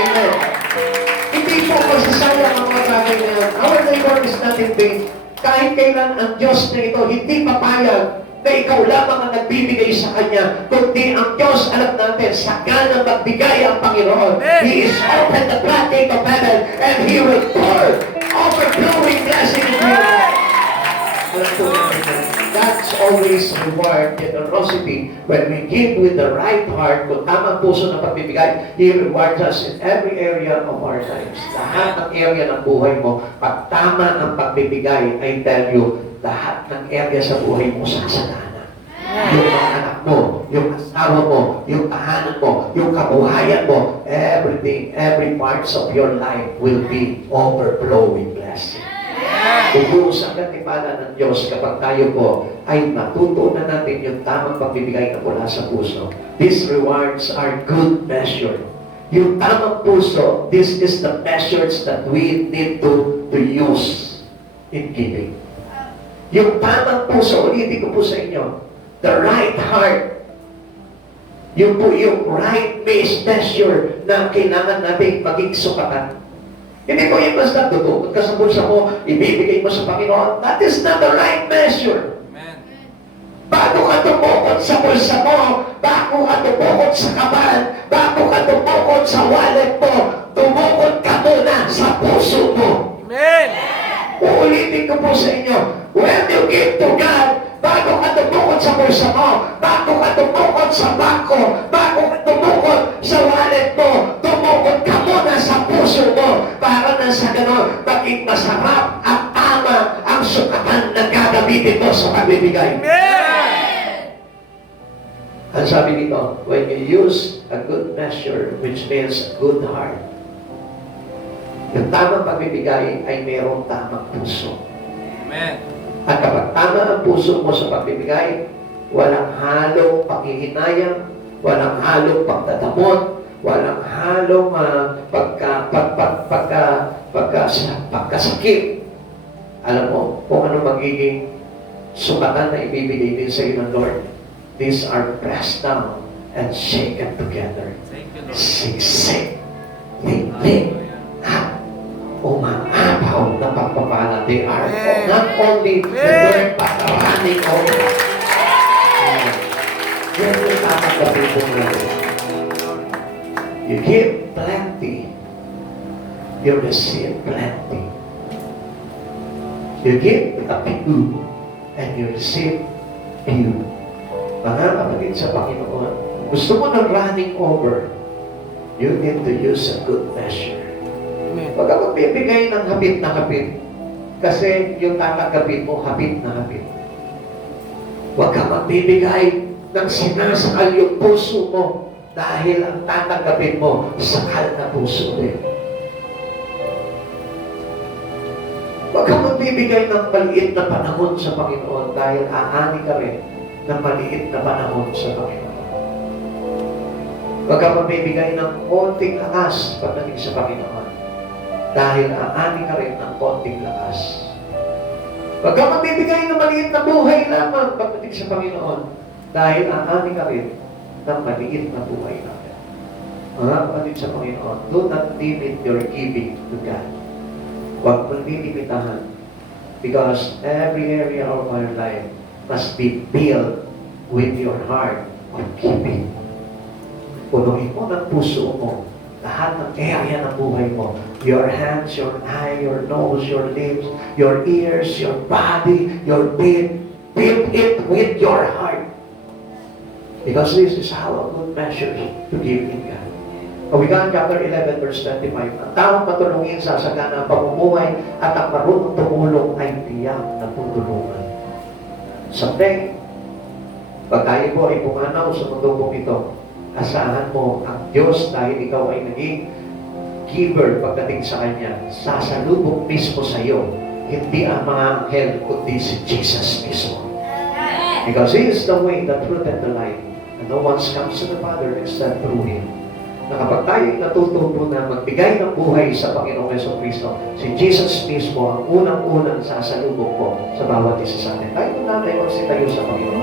Amen. Hindi po masasayang ang mga bagay na yan. Our labor is not in vain. Kahit kailan ang Diyos na ito hindi papayag na ikaw lamang ang nagbibigay sa Kanya, kundi ang Diyos, alam natin, sagana magbigay ang Panginoon. He is open the floodgate of heaven and He will pour overflowing blessing in you. Alam po natin, that's always reward generosity. When we give with the right heart, kung tamang puso ng pagbibigay, He rewards us in every area of our lives. Lahat ng area ng buhay mo, pag tama ang pagbibigay, I tell you, lahat ng area sa buhay mo sasagana. Yung mga anak mo, yung asawa mo, yung tahanan mo, yung kabuhayan mo, everything, every parts of your life will be overflowing blessing. Bubuhos ang katipanan ng Diyos kapag tayo po ay matutunan natin yung tamang pagbibigay na mula sa puso. These rewards are good measure. Yung tamang puso, this is the measures that we need to use in giving. Yung tamang puso, ulitin ko po sa inyo, the right heart, yung po yung right measure na kailangan natin maging sukatan. Hindi ko yung basta tutukot ka sa bulsa mo, ibibigay mo sa Panginoon. That is not the right measure. Amen. Bago ka tumukot sa bulsa mo, bago ka tumukot sa kaban, bago ka tumukot sa wallet mo, tumukot ka muna sa puso mo. Amen. Uulitin ko po sa inyo, when you give to God, bago ka tumukot sa bulsa mo, bago ka tumukot sa bangko, bago ka tumukot sa wallet mo, tumukot ka muna sa puso mo, para na sa gano'n, maging masarap at tama ang sukatan na gagamitin mo sa pagbibigay. Amen. Ang sabi dito, when you use a good measure, which means a good heart, yung tamang pagbibigay ay mayroong tamang puso. Amen. At kapag tama ang puso mo sa pagbibigay, walang halong panghihinayang, walang halong pagdadamot, walang halong pagkasakit. Alam mo kung ano magiging sukatan na ibibigay din sa iyo ng Lord. These are pressed down and shaken together. Thank you, Lord. Siksik, limlim, at umaapaw na pagpapala. They are not only the Lord, but running over. Yan yung tatanggapin po natin. You give plenty, you receive plenty. You give a few, and you receive few. Mga kapatid sa Panginoon, gusto mo ng running over, you need to use a good measure. Amen. Huwag ka magbibigay ng hapit na hapit. Kasi yung tatanggapin mo, hapit na hapit. Huwag ka magbibigay ng sinasakal yung puso mo dahil ang tatanggapin mo, sakal na puso din. Huwag ka magbibigay ng maliit na panahon sa Panginoon dahil aani ka rin ng maliit na panahon sa Panginoon. Huwag ka magbibigay ng konting lakas pagdating sa Panginoon dahil aani ka rin ng konting lakas. Huwag ka magbibigay ng maliit na buhay lamang pagdating sa Panginoon dahil aani ka rin ng maliit na buhay natin. Mga kapatid sa Panginoon, do not limit your giving to God. Huwag mong lilimitahan because every area of our life must be built with your heart of giving. Punuin mo ng puso mo lahat ng area ng buhay mo. Your hands, your eye, your nose, your lips, your ears, your body, your feet. Fill it with your heart. Because this is how a good measure to give in God. Kawikaan chapter 11 verse 25. Ang taong matulungin sa sagana ang pamumuhay at ang marunong tumulong ay tiyak na tutulungan. Someday, pag tayo po ay pumanaw sa mundo pong ito, asahan mo ang Diyos dahil ikaw ay naging giver pagdating sa Kanya, sasalubong mismo sa iyo, hindi ang mga anghel, kundi si Jesus mismo. Because He is the way, the truth, and the life. And no one comes to the Father except through Him. Na kapag tayo natututo na magbigay ng buhay sa Panginoong Jesucristo, si Jesus mismo ang unang-unang sasalubong po sa bawat isa sa atin. Tayo na tayo magsitayo sa Panginoon.